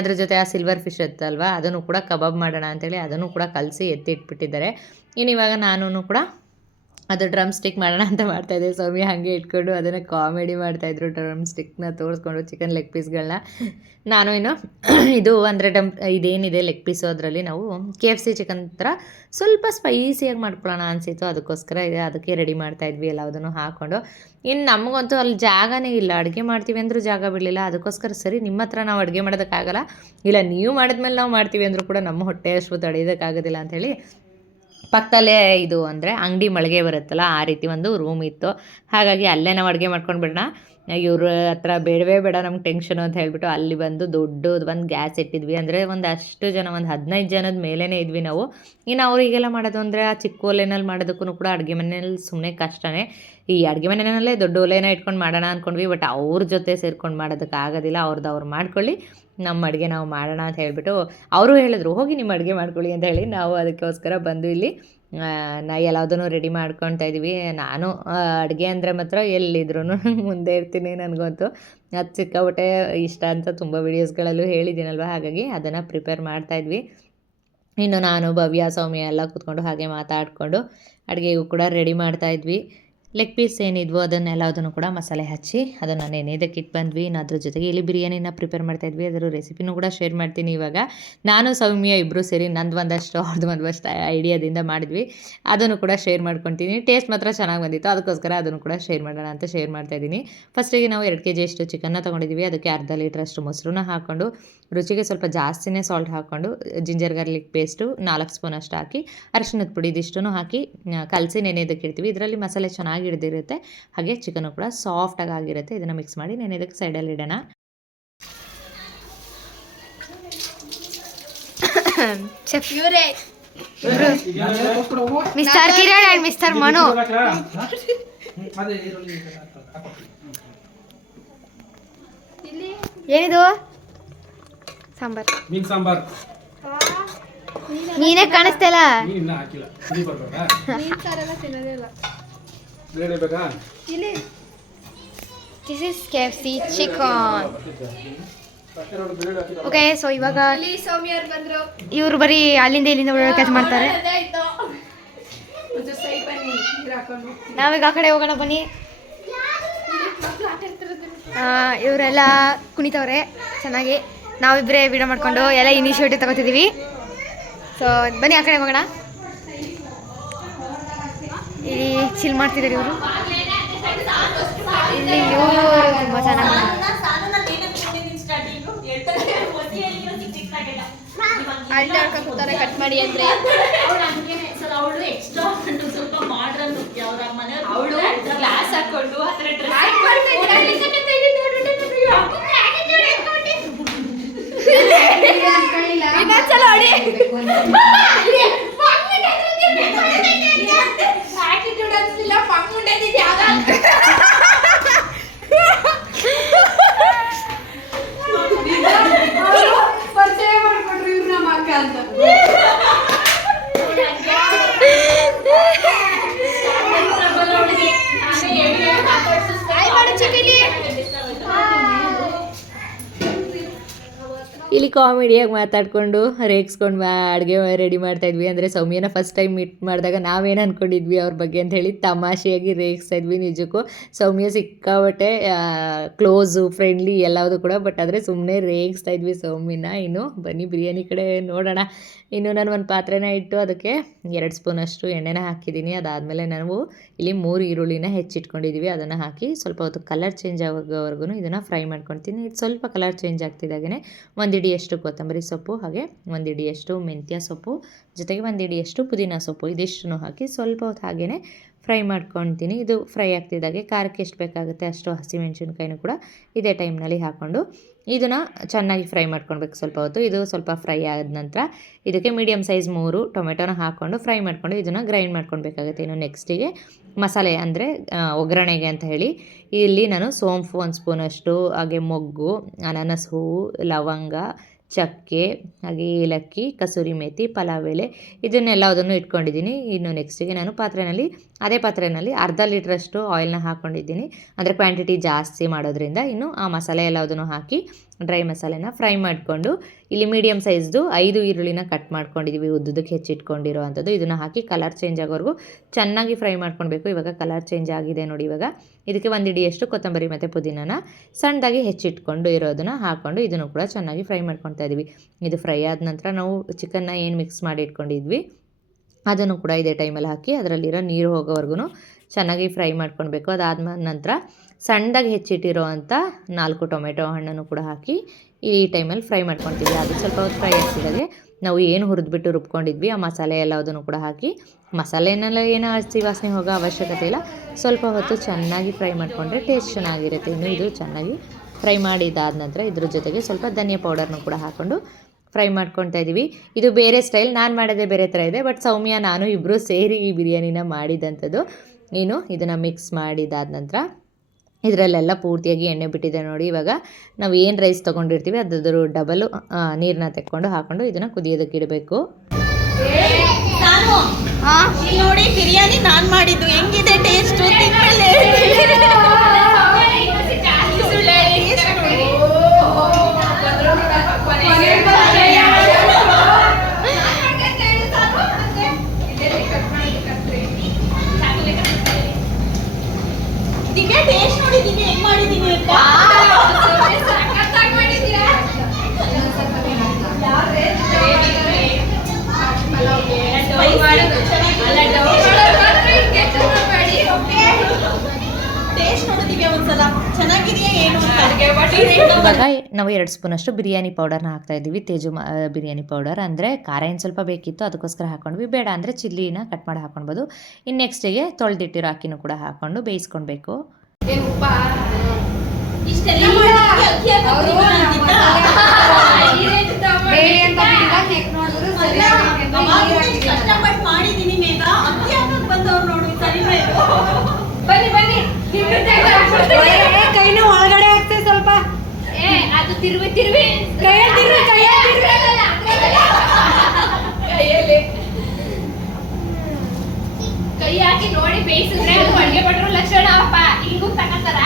ಅದ್ರ ಜೊತೆ ಆ ಸಿಲ್ವರ್ ಫಿಶ್ ಇತ್ತಲ್ವ ಅದನ್ನು ಕೂಡ ಕಬಾಬ್ ಮಾಡೋಣ ಅಂತೇಳಿ ಅದನ್ನು ಕೂಡ ಕಲಸಿ ಎತ್ತಿಟ್ಬಿಟ್ಟಿದ್ದಾರೆ ಇನ್ನು ಇವಾಗ ನಾನು ಕೂಡ ಅದು ಡ್ರಮ್ ಸ್ಟಿಕ್ ಮಾಡೋಣ ಅಂತ ಮಾಡ್ತಾಯಿದ್ದೆ ಸೌಮ್ಯ ಹಾಗೆ ಇಟ್ಕೊಂಡು ಅದನ್ನು ಕಾಮಿಡಿ ಮಾಡ್ತಾಯಿದ್ರು ಡ್ರಮ್ ಸ್ಟಿಕ್ನ ತೋರಿಸ್ಕೊಂಡು ಚಿಕನ್ ಲೆಗ್ ಪೀಸ್ಗಳನ್ನ ನಾನು ಇನ್ನು [clears throat] ಇದು ಅಂದರೆ ಡಮ್ ಇದೇನಿದೆ ಲೆಗ್ ಪೀಸು ಅದರಲ್ಲಿ ನಾವು ಕೆ ಎಫ್ ಸಿ ಚಿಕನ್ ಥರ ಸ್ವಲ್ಪ ಸ್ಪೈಸಿಯಾಗಿ ಮಾಡ್ಕೊಳ್ಳೋಣ ಅನಿಸಿತ್ತು. ಅದಕ್ಕೋಸ್ಕರ ಇದೆ, ಅದಕ್ಕೆ ರೆಡಿ ಮಾಡ್ತಾಯಿದ್ವಿ ಎಲ್ಲದನ್ನು ಹಾಕ್ಕೊಂಡು ಇನ್ನು ನಮಗಂತೂ ಅಲ್ಲಿ ಜಾಗನೇ ಇಲ್ಲ. ಅಡುಗೆ ಮಾಡ್ತೀವಿ ಅಂದರೂ ಜಾಗ ಬಿಡಲಿಲ್ಲ. ಅದಕ್ಕೋಸ್ಕರ ಸರಿ ನಿಮ್ಮ ಹತ್ರ ನಾವು ಅಡುಗೆ ಮಾಡೋದಕ್ಕಾಗಲ್ಲ. ಇಲ್ಲ, ನೀವು ಮಾಡಿದ್ಮೇಲೆ ನಾವು ಮಾಡ್ತೀವಿ ಅಂದರೂ ಕೂಡ ನಮ್ಮ ಹೊಟ್ಟೆ ಅಷ್ಟು ತಡೆಯೋದಕ್ಕಾಗೋದಿಲ್ಲ ಅಂಥೇಳಿ ಪಕ್ಕದಲ್ಲೇ ಇದು ಅಂದರೆ ಅಂಗಡಿ ಮಳಿಗೆ ಬರುತ್ತಲ್ಲ, ಆ ರೀತಿ ಒಂದು ರೂಮ್ ಇತ್ತು. ಹಾಗಾಗಿ ಅಲ್ಲೇ ನಾವು ಅಡುಗೆ ಮಾಡ್ಕೊಂಡು ಬಿಡೋಣ ಇವ್ರ ಹತ್ರ ಬೇಡವೇ ಬೇಡ ನಮ್ಗೆ ಟೆನ್ಷನು ಅಂತ ಹೇಳಿಬಿಟ್ಟು ಅಲ್ಲಿ ಬಂದು ದೊಡ್ಡದು ಒಂದು ಗ್ಯಾಸ್ ಇಟ್ಟಿದ್ವಿ. ಅಂದರೆ ಒಂದು ಅಷ್ಟು ಜನ, ಒಂದು ಹದಿನೈದು ಜನದ ಮೇಲೇ ಇದ್ವಿ ನಾವು. ಇನ್ನು ಅವರಿಗೆಲ್ಲ ಮಾಡೋದು ಅಂದರೆ ಆ ಚಿಕ್ಕ ಒಲೆನಲ್ಲಿ ಮಾಡೋದಕ್ಕೂ ಕೂಡ ಅಡುಗೆ ಮನೆಯಲ್ಲಿ ಸುಮ್ಮನೆ ಕಷ್ಟನೇ. ಈ ಅಡುಗೆ ಮನೆಯಲ್ಲೇ ದೊಡ್ಡ ಒಲೆನ ಇಟ್ಕೊಂಡು ಮಾಡೋಣ ಅಂದ್ಕೊಂಡ್ವಿ ಬಟ್ ಅವ್ರ ಜೊತೆ ಸೇರ್ಕೊಂಡು ಮಾಡೋದಕ್ಕೆ ಆಗೋದಿಲ್ಲ. ಅವ್ರದ್ದು ಅವ್ರು ಮಾಡ್ಕೊಳ್ಳಿ. ನಮ್ಮ ಅಡುಗೆ ನಾವು ಮಾಡೋಣ ಅಂತ ಹೇಳಿಬಿಟ್ಟು ಅವರು ಹೇಳಿದ್ರು, ಹೋಗಿ ನಿಮ್ಮ ಅಡುಗೆ ಮಾಡ್ಕೊಳ್ಳಿ ಅಂತ ಹೇಳಿ ನಾವು ಅದಕ್ಕೋಸ್ಕರ ಬಂದು ಇಲ್ಲಿ. ನಾ ಎಲ್ಲದನ್ನು ರೆಡಿ ಮಾಡ್ಕೊತಾ ಇದ್ದೀವಿ ನಾನು ಅಡುಗೆ ಅಂದರೆ ಮಾತ್ರ ಎಲ್ಲಿದ್ರೂ [laughs] ಮುಂದೆ ಇರ್ತೀನಿ ನನಗಂತೂ. ಅದು ಸಿಕ್ಕಾಪಟ್ಟೆ ಇಷ್ಟ ಅಂತ ತುಂಬ ವೀಡಿಯೋಸ್ಗಳಲ್ಲೂ ಹೇಳಿದ್ದೀನಲ್ವ? ಹಾಗಾಗಿ ಅದನ್ನು ಪ್ರಿಪೇರ್ ಮಾಡ್ತಾಯಿದ್ವಿ ಇನ್ನು ನಾನು, ಭವ್ಯ, ಸೌಮ್ಯ ಎಲ್ಲ ಕೂತ್ಕೊಂಡು ಹಾಗೆ ಮಾತಾಡಿಕೊಂಡು ಅಡುಗೆಗೂ ಕೂಡ ರೆಡಿ ಮಾಡ್ತಾಯಿದ್ವಿ ಲೆಗ್ ಪೀಸ್ ಏನಿದ್ವು ಅದನ್ನೆಲ್ಲದನ್ನು ಕೂಡ ಮಸಾಲೆ ಹಚ್ಚಿ ಅದನ್ನು ನೆನೆಯೋದಕ್ಕೆ ಇಟ್ಟು ಬಂದ್ವಿ ಇನ್ನು ಅದ್ರ ಜೊತೆಗೆ ಇಲ್ಲಿ ಬಿರಿಯಾನಿನ ಪ್ರಿಪೇರ್ ಮಾಡ್ತಾಯಿದ್ವಿ ಅದರ ರೆಸಿಪಿನೂ ಕೂಡ ಶೇರ್ ಮಾಡ್ತೀನಿ ಇವಾಗ. ನಾನು, ಸೌಮ್ಯ ಇಬ್ಬರು ಸೇರಿ ನಂದು ಒಂದಷ್ಟು ಅವ್ರದ್ದು ಒಂದಷ್ಟು ಐಡಿಯಾದಿಂದ ಮಾಡಿದ್ವಿ. ಅದನ್ನು ಕೂಡ ಶೇರ್ ಮಾಡ್ಕೊತೀನಿ. ಟೇಸ್ಟ್ ಮಾತ್ರ ಚೆನ್ನಾಗಿ ಬಂದಿತ್ತು. ಅದಕ್ಕೋಸ್ಕರ ಅದನ್ನು ಕೂಡ ಶೇರ್ ಮಾಡೋಣ ಅಂತ ಶೇರ್ ಮಾಡ್ತಾ ಇದ್ದೀನಿ. ಫಸ್ಟಿಗೆ ನಾವು ಎರಡು ಕೆ ಜಿಯಷ್ಟು ಚಿಕನ್ನ ತೊಗೊಂಡಿದ್ದೀವಿ. ಅದಕ್ಕೆ ಅರ್ಧ ಲೀಟ್ರಷ್ಟು ಮೊಸರನ್ನ ಹಾಕ್ಕೊಂಡು ರುಚಿಗೆ ಸ್ವಲ್ಪ ಜಾಸ್ತಿನೇ ಸಾಲ್ಟ್ ಹಾಕ್ಕೊಂಡು ಜಿಂಜರ್ ಗಾರ್ಲಿಕ್ ಪೇಸ್ಟು ನಾಲ್ಕು ಸ್ಪೂನ್ ಅಷ್ಟು ಹಾಕಿ ಅರಿಶಿನದ ಪುಡಿ ಇದಿಷ್ಟೂ ಹಾಕಿ ಕಲಸಿ ನೆನೆಯೋದಕ್ಕೆ ಇಡ್ತೀವಿ. ಇದರಲ್ಲಿ ಮಸಾಲೆ ಚೆನ್ನಾಗಿ ಹಿಡಿದಿರುತ್ತೆ. ಹಾಗೆ ಚಿಕನು ಕೂಡ ಸಾಫ್ಟಾಗಿ ಆಗಿರುತ್ತೆ. ಇದನ್ನು ಮಿಕ್ಸ್ ಮಾಡಿ ನೆನೆಯೋದಕ್ಕೆ ಸೈಡಲ್ಲಿ ಇಡೋಣ. Mister Kiran and mister Manu ಏನಿದು? ಸಾಂಬಾರ್. ಮೀನ್ ಸಾಂಬಾರ್. ನೀನೇ ಕಾಣಿಸ್ತಾ ಇಲ್ಲ ಮೀನ್ ಇನ್ನ ಹಾಕಿಲ್ಲ. ಪುಡಿ ಬರ್ಬೇಕಾ? ಬೇಳೆ ಬೇಕಾ? This is K F C chicken okay so ಇವಾಗ ಇವರು ಬರೀ ಅಲ್ಲಿಂದ ಇಲ್ಲಿಂದ ಓಡಾಡೋ ಕೆಲಸ ಮಾಡ್ತಾರೆ. ನಾವೀಗ ಆ ಕಡೆ ಹೋಗೋಣ ಬನ್ನಿ. ಆ, ಇವರೆಲ್ಲ ಕುಣಿತವ್ರೆ ಚೆನ್ನಾಗಿ. ನಾವಿಬ್ಬರೇ ವಿಡಿಯೋ ಮಾಡಿಕೊಂಡು ಎಲ್ಲ ಇನಿಷಿಯೇಟಿವ್ ತಗೋತಿದ್ದೀವಿ ಸೊ ಬನ್ನಿ ಆ ಕಡೆ ಹೋಗೋಣ ಇಲ್ಲಿ ಚಿಲ್ ಮಾಡ್ತಿದ್ದಾರೆ ಇವರು. ಇಲ್ಲಿ ಇವರು ತುಂಬ ಚೆನ್ನಾಗಿ ಕಟ್ ಮಾಡಿ ಅಂದರೆ. ಅವಳು ಗ್ಲಾಸ್ ಹಾಕೊಂಡು ಆ ಥರ ಡ್ರಾಯಿಂಗ್ ಆಟಿಟ್ಯೂಡ್ ಅನ್ಸಲಿಲ್ಲ ಪಂಗ್ ಮುಂಡೆ ಯಾವ್ದು ಕಾಮಿಡಿಯಾಗಿ ಮಾತಾಡಿಕೊಂಡು ರೇಗಿಸ್ಕೊಂಡು ಮಾ ಅಡುಗೆ ರೆಡಿ ಮಾಡ್ತಾಯಿದ್ವಿ ಅಂದರೆ ಸೌಮ್ಯನ ಫಸ್ಟ್ ಟೈಮ್ ಮೀಟ್ ಮಾಡಿದಾಗ ನಾವೇನು ಅಂದ್ಕೊಂಡಿದ್ವಿ ಅವ್ರ ಬಗ್ಗೆ ಅಂತ ಹೇಳಿ ತಮಾಷೆಯಾಗಿ ರೇಗಿಸ್ತಾ ಇದ್ವಿ ನಿಜಕ್ಕೂ. ಸೌಮ್ಯ ಸಿಕ್ಕಾಬಟ್ಟೆ ಕ್ಲೋಸು ಫ್ರೆಂಡ್ಲಿ ಎಲ್ಲವುದು ಕೂಡ ಬಟ್ ಆದರೆ ಸುಮ್ಮನೆ ರೇಗಿಸ್ತಾ ಇದ್ವಿ ಸೌಮ್ಯನ. ಇನ್ನು ಬನ್ನಿ, ಬಿರಿಯಾನಿ ಕಡೆ ನೋಡೋಣ. ಇನ್ನು ನಾನು ಒಂದು ಪಾತ್ರೆನ ಇಟ್ಟು ಅದಕ್ಕೆ ಎರಡು ಸ್ಪೂನಷ್ಟು ಎಣ್ಣೆನ ಹಾಕಿದ್ದೀನಿ. ಅದಾದಮೇಲೆ ನಾವು ಇಲ್ಲಿ ಮೂರು ಈರುಳ್ಳಿನ ಹೆಚ್ಚಿಟ್ಕೊಂಡಿದ್ದೀವಿ. ಅದನ್ನು ಹಾಕಿ ಸ್ವಲ್ಪ ಹೊತ್ತು ಕಲರ್ ಚೇಂಜ್ ಆಗೋವರೆಗೂ ಇದನ್ನು ಫ್ರೈ ಮಾಡ್ಕೊಳ್ತೀನಿ. ಇದು ಸ್ವಲ್ಪ ಕಲರ್ ಚೇಂಜ್ ಆಗ್ತಿದ್ದಾಗೇ ಒಂದು ಇಡಿಯಷ್ಟು ಕೊತ್ತಂಬರಿ ಸೊಪ್ಪು ಹಾಗೆ ಒಂದು ಇಡಿಯಷ್ಟು ಮೆಂತ್ಯ ಸೊಪ್ಪು, ಜೊತೆಗೆ ಒಂದು ಇಡಿಯಷ್ಟು ಪುದೀನ ಸೊಪ್ಪು ಇದಿಷ್ಟನ್ನು ಹಾಕಿ ಸ್ವಲ್ಪ ಹೊತ್ತು ಹಾಗೆಯೇ ಫ್ರೈ ಮಾಡ್ಕೊತೀನಿ ಇದು ಫ್ರೈ ಆಗ್ತಿದ್ದಾಗೆ, ಖಾರಕ್ಕೆ ಎಷ್ಟು ಬೇಕಾಗುತ್ತೆ ಅಷ್ಟು ಹಸಿಮೆಣಸಿನ್ಕಾಯಿನೂ ಕೂಡ ಇದೇ ಟೈಮ್ನಲ್ಲಿ ಹಾಕ್ಕೊಂಡು ಇದನ್ನು ಚೆನ್ನಾಗಿ ಫ್ರೈ ಮಾಡ್ಕೊಳ್ಬೇಕು ಸ್ವಲ್ಪ ಹೊತ್ತು. ಇದು ಸ್ವಲ್ಪ ಫ್ರೈ ಆದ ನಂತರ ಇದಕ್ಕೆ ಮೀಡಿಯಮ್ ಸೈಜ್ ಮೂರು ಟೊಮೆಟೊನ ಹಾಕ್ಕೊಂಡು ಫ್ರೈ ಮಾಡಿಕೊಂಡು ಇದನ್ನು ಗ್ರೈಂಡ್ ಮಾಡ್ಕೊಳ್ಬೇಕಾಗುತ್ತೆ ಇನ್ನು ನೆಕ್ಸ್ಟಿಗೆ ಮಸಾಲೆ ಅಂದರೆ ಒಗ್ಗರಣೆಗೆ ಅಂತ ಹೇಳಿ. ಇಲ್ಲಿ ನಾನು ಸೋಂಪು ಒಂದು ಸ್ಪೂನಷ್ಟು ಹಾಗೆ ಮೊಗ್ಗು, ಅನಾನಸ್ ಹೂವು, ಲವಂಗ ಚಕ್ಕೆ, ಹಾಗೆ ಏಲಕ್ಕಿ, ಕಸೂರಿ ಮೇಥಿ ಪಲಾವ್ ಎಲೆ ಇದನ್ನೆಲ್ಲದನ್ನು ಇಟ್ಕೊಂಡಿದ್ದೀನಿ. ಇನ್ನು ನೆಕ್ಸ್ಟಿಗೆ ನಾನು ಪಾತ್ರೆಯಲ್ಲಿ ಅದೇ ಪಾತ್ರೆಯಲ್ಲಿ ಅರ್ಧ ಲೀಟ್ರಷ್ಟು ಆಯಿಲ್ನ ಹಾಕ್ಕೊಂಡಿದ್ದೀನಿ ಅಂದರೆ ಕ್ವಾಂಟಿಟಿ ಜಾಸ್ತಿ ಮಾಡೋದ್ರಿಂದ ಇನ್ನು ಆ ಮಸಾಲೆ ಎಲ್ಲದನ್ನು ಹಾಕಿ ಡ್ರೈ ಮಸಾಲೆನ ಫ್ರೈ ಮಾಡಿಕೊಂಡು ಇಲ್ಲಿ ಮೀಡಿಯಮ್ ಸೈಜ್ದು ಐದು ಈರುಳ್ಳಿನ ಕಟ್ ಮಾಡ್ಕೊಂಡಿದ್ದೀವಿ ಉದ್ದುದಕ್ಕೆ ಹೆಚ್ಚಿಟ್ಕೊಂಡಿರೋ ಅಂಥದ್ದು ಇದನ್ನು ಹಾಕಿ ಕಲರ್ ಚೇಂಜ್ ಆಗೋವರೆಗೂ ಚೆನ್ನಾಗಿ ಫ್ರೈ ಮಾಡ್ಕೊಳ್ಬೇಕು. ಇವಾಗ ಕಲರ್ ಚೇಂಜ್ ಆಗಿದೆ ನೋಡಿ ಇವಾಗ. ಇದಕ್ಕೆ ಒಂದು ಇಡಿಯಷ್ಟು ಕೊತ್ತಂಬರಿ ಮತ್ತು ಪುದೀನನ ಸಣ್ಣದಾಗಿ ಹೆಚ್ಚಿಟ್ಕೊಂಡು ಇರೋದನ್ನು ಹಾಕ್ಕೊಂಡು ಇದನ್ನು ಕೂಡ ಚೆನ್ನಾಗಿ ಫ್ರೈ ಮಾಡ್ಕೊತಾ ಇದ್ದೀವಿ ಇದು ಫ್ರೈ ಆದ ನಂತರ ನಾವು ಚಿಕನ್ನ ಏನು ಮಿಕ್ಸ್ ಮಾಡಿ ಇಟ್ಕೊಂಡಿದ್ವಿ, ಅದನ್ನು ಕೂಡ ಇದೇ ಟೈಮಲ್ಲಿ ಹಾಕಿ ಅದರಲ್ಲಿರೋ ನೀರು ಹೋಗೋವರೆಗೂ ಚೆನ್ನಾಗಿ ಫ್ರೈ ಮಾಡ್ಕೊಳ್ಬೇಕು. ಅದಾದ ನಂತರ ಸಣ್ಣದಾಗಿ ಹೆಚ್ಚಿಟ್ಟಿರೋ ಅಂಥ ನಾಲ್ಕು ಟೊಮೆಟೊ ಹಣ್ಣನ್ನು ಕೂಡ ಹಾಕಿ ಈ ಟೈಮಲ್ಲಿ ಫ್ರೈ ಮಾಡ್ಕೊತೀವಿ ಅದು ಸ್ವಲ್ಪ ಹೊತ್ತು ಫ್ರೈ ಆಗ್ತಿದ್ದಾಗೆ ನಾವು ಏನು ಹುರಿದ್ಬಿಟ್ಟು ರುಬ್ಕೊಂಡಿದ್ವಿ, ಆ ಮಸಾಲೆ ಎಲ್ಲದನ್ನು ಕೂಡ ಹಾಕಿ. ಮಸಾಲೆನೆಲ್ಲ ಏನು ಹಸಿ ವಾಸನೆ ಹೋಗೋ ಅವಶ್ಯಕತೆ ಇಲ್ಲ. ಸ್ವಲ್ಪ ಹೊತ್ತು ಚೆನ್ನಾಗಿ ಫ್ರೈ ಮಾಡಿಕೊಂಡ್ರೆ ಟೇಸ್ಟ್ ಚೆನ್ನಾಗಿರುತ್ತೆ. ಇನ್ನು ಇದು ಚೆನ್ನಾಗಿ ಫ್ರೈ ಮಾಡಿದಾದ ನಂತರ ಇದ್ರ ಜೊತೆಗೆ ಸ್ವಲ್ಪ ಧನಿಯಾ ಪೌಡರ್ನು ಕೂಡ ಹಾಕ್ಕೊಂಡು ಫ್ರೈ ಮಾಡ್ಕೊತಾ ಇದ್ದೀವಿ ಇದು ಬೇರೆ ಸ್ಟೈಲ್, ನಾನು ಮಾಡೋದೇ ಬೇರೆ ಥರ ಇದೆ, ಬಟ್ ಸೌಮ್ಯ, ನಾನು ಇಬ್ಬರು ಸೇರಿ ಈ ಬಿರಿಯಾನಿನ ಮಾಡಿದಂಥದ್ದು. ಏನು ಇದನ್ನು ಮಿಕ್ಸ್ ಮಾಡಿದಾದ ನಂತರ ಇದರಲ್ಲೆಲ್ಲ ಪೂರ್ತಿಯಾಗಿ ಎಣ್ಣೆ ಬಿಟ್ಟಿದೆ ನೋಡಿ. ಇವಾಗ ನಾವು ಏನು ರೈಸ್ ತೊಗೊಂಡಿರ್ತೀವಿ ಅದ್ರ ಡಬಲು ನೀರನ್ನ ತೆಕ್ಕೊಂಡು ಹಾಕೊಂಡು ಇದನ್ನು ಕುದಿಯೋದಕ್ಕೆ ಇಡಬೇಕು. ನೋಡಿ ಬಿರಿಯಾನಿ ನಾನು ಮಾಡಿದ್ದು. ಹೆಂಗಿದೆ ಟೇಸ್ಟ್ ಇವಾಗ [laughs] ನಾವು ಎರಡು ಸ್ಪೂನಷ್ಟು ಬಿರಿಯಾನಿ ಪೌಡರ್ನ ಹಾಕ್ತಾ ಇದ್ದೀವಿ ತೇಜು ಮ- ಬಿರಿಯಾನಿ ಪೌಡರ್ ಅಂದರೆ ಖಾರ ಏನು ಸ್ವಲ್ಪ ಬೇಕಿತ್ತು ಅದಕ್ಕೋಸ್ಕರ ಹಾಕ್ಕೊಂಡ್ವಿ ಬೇಡ ಅಂದರೆ ಚಿಲ್ಲಿನ ಕಟ್ ಮಾಡಿ ಹಾಕ್ಕೊಳ್ಬೋದು ಇನ್ನು ನೆಕ್ಸ್ಟಿಗೆ ತೊಳೆದಿಟ್ಟಿರೋ ಅಕ್ಕಿನೂ ಕೂಡ ಹಾಕ್ಕೊಂಡು ಬೇಯಿಸ್ಕೊಳ್ಬೇಕು. ಇಷ್ಟೆಲ್ಲ ಮಾಡಿದಕ್ಕೆ ಅಕ್ಕಿ ಹಾಕೋದು ಅಂತಿದ್ದ? ಅವಾಗಿಂದ ಇಷ್ಟ್ ಕಷ್ಟಪಟ್ಟು ಮಾಡಿದೀನಿ ಮೇಘ ಅಕ್ಕಿ ಹಾಕಕ್ ಬಂದವ್ರು ನೋಡು ಸರಿ ಬನ್ನಿ ಬನ್ನಿ ಕೈನ ಒಳಗಡೆ ಹಾಕ್ತೆ ಸ್ವಲ್ಪ ಏ ಅದು ತಿರುವಿ ಕೈಯಲ್ಲಿ. ಕೈ ಹಾಕಿ ನೋಡಿ, ಬೇಯಿಸಿದ್ರೆ ಅದು ಅಡುಗೆ ಭಟ್ರು ಲಕ್ಷಣ. ಅಪ್ಪ, ಹಿಂಗೂ ತಗೋತಾರ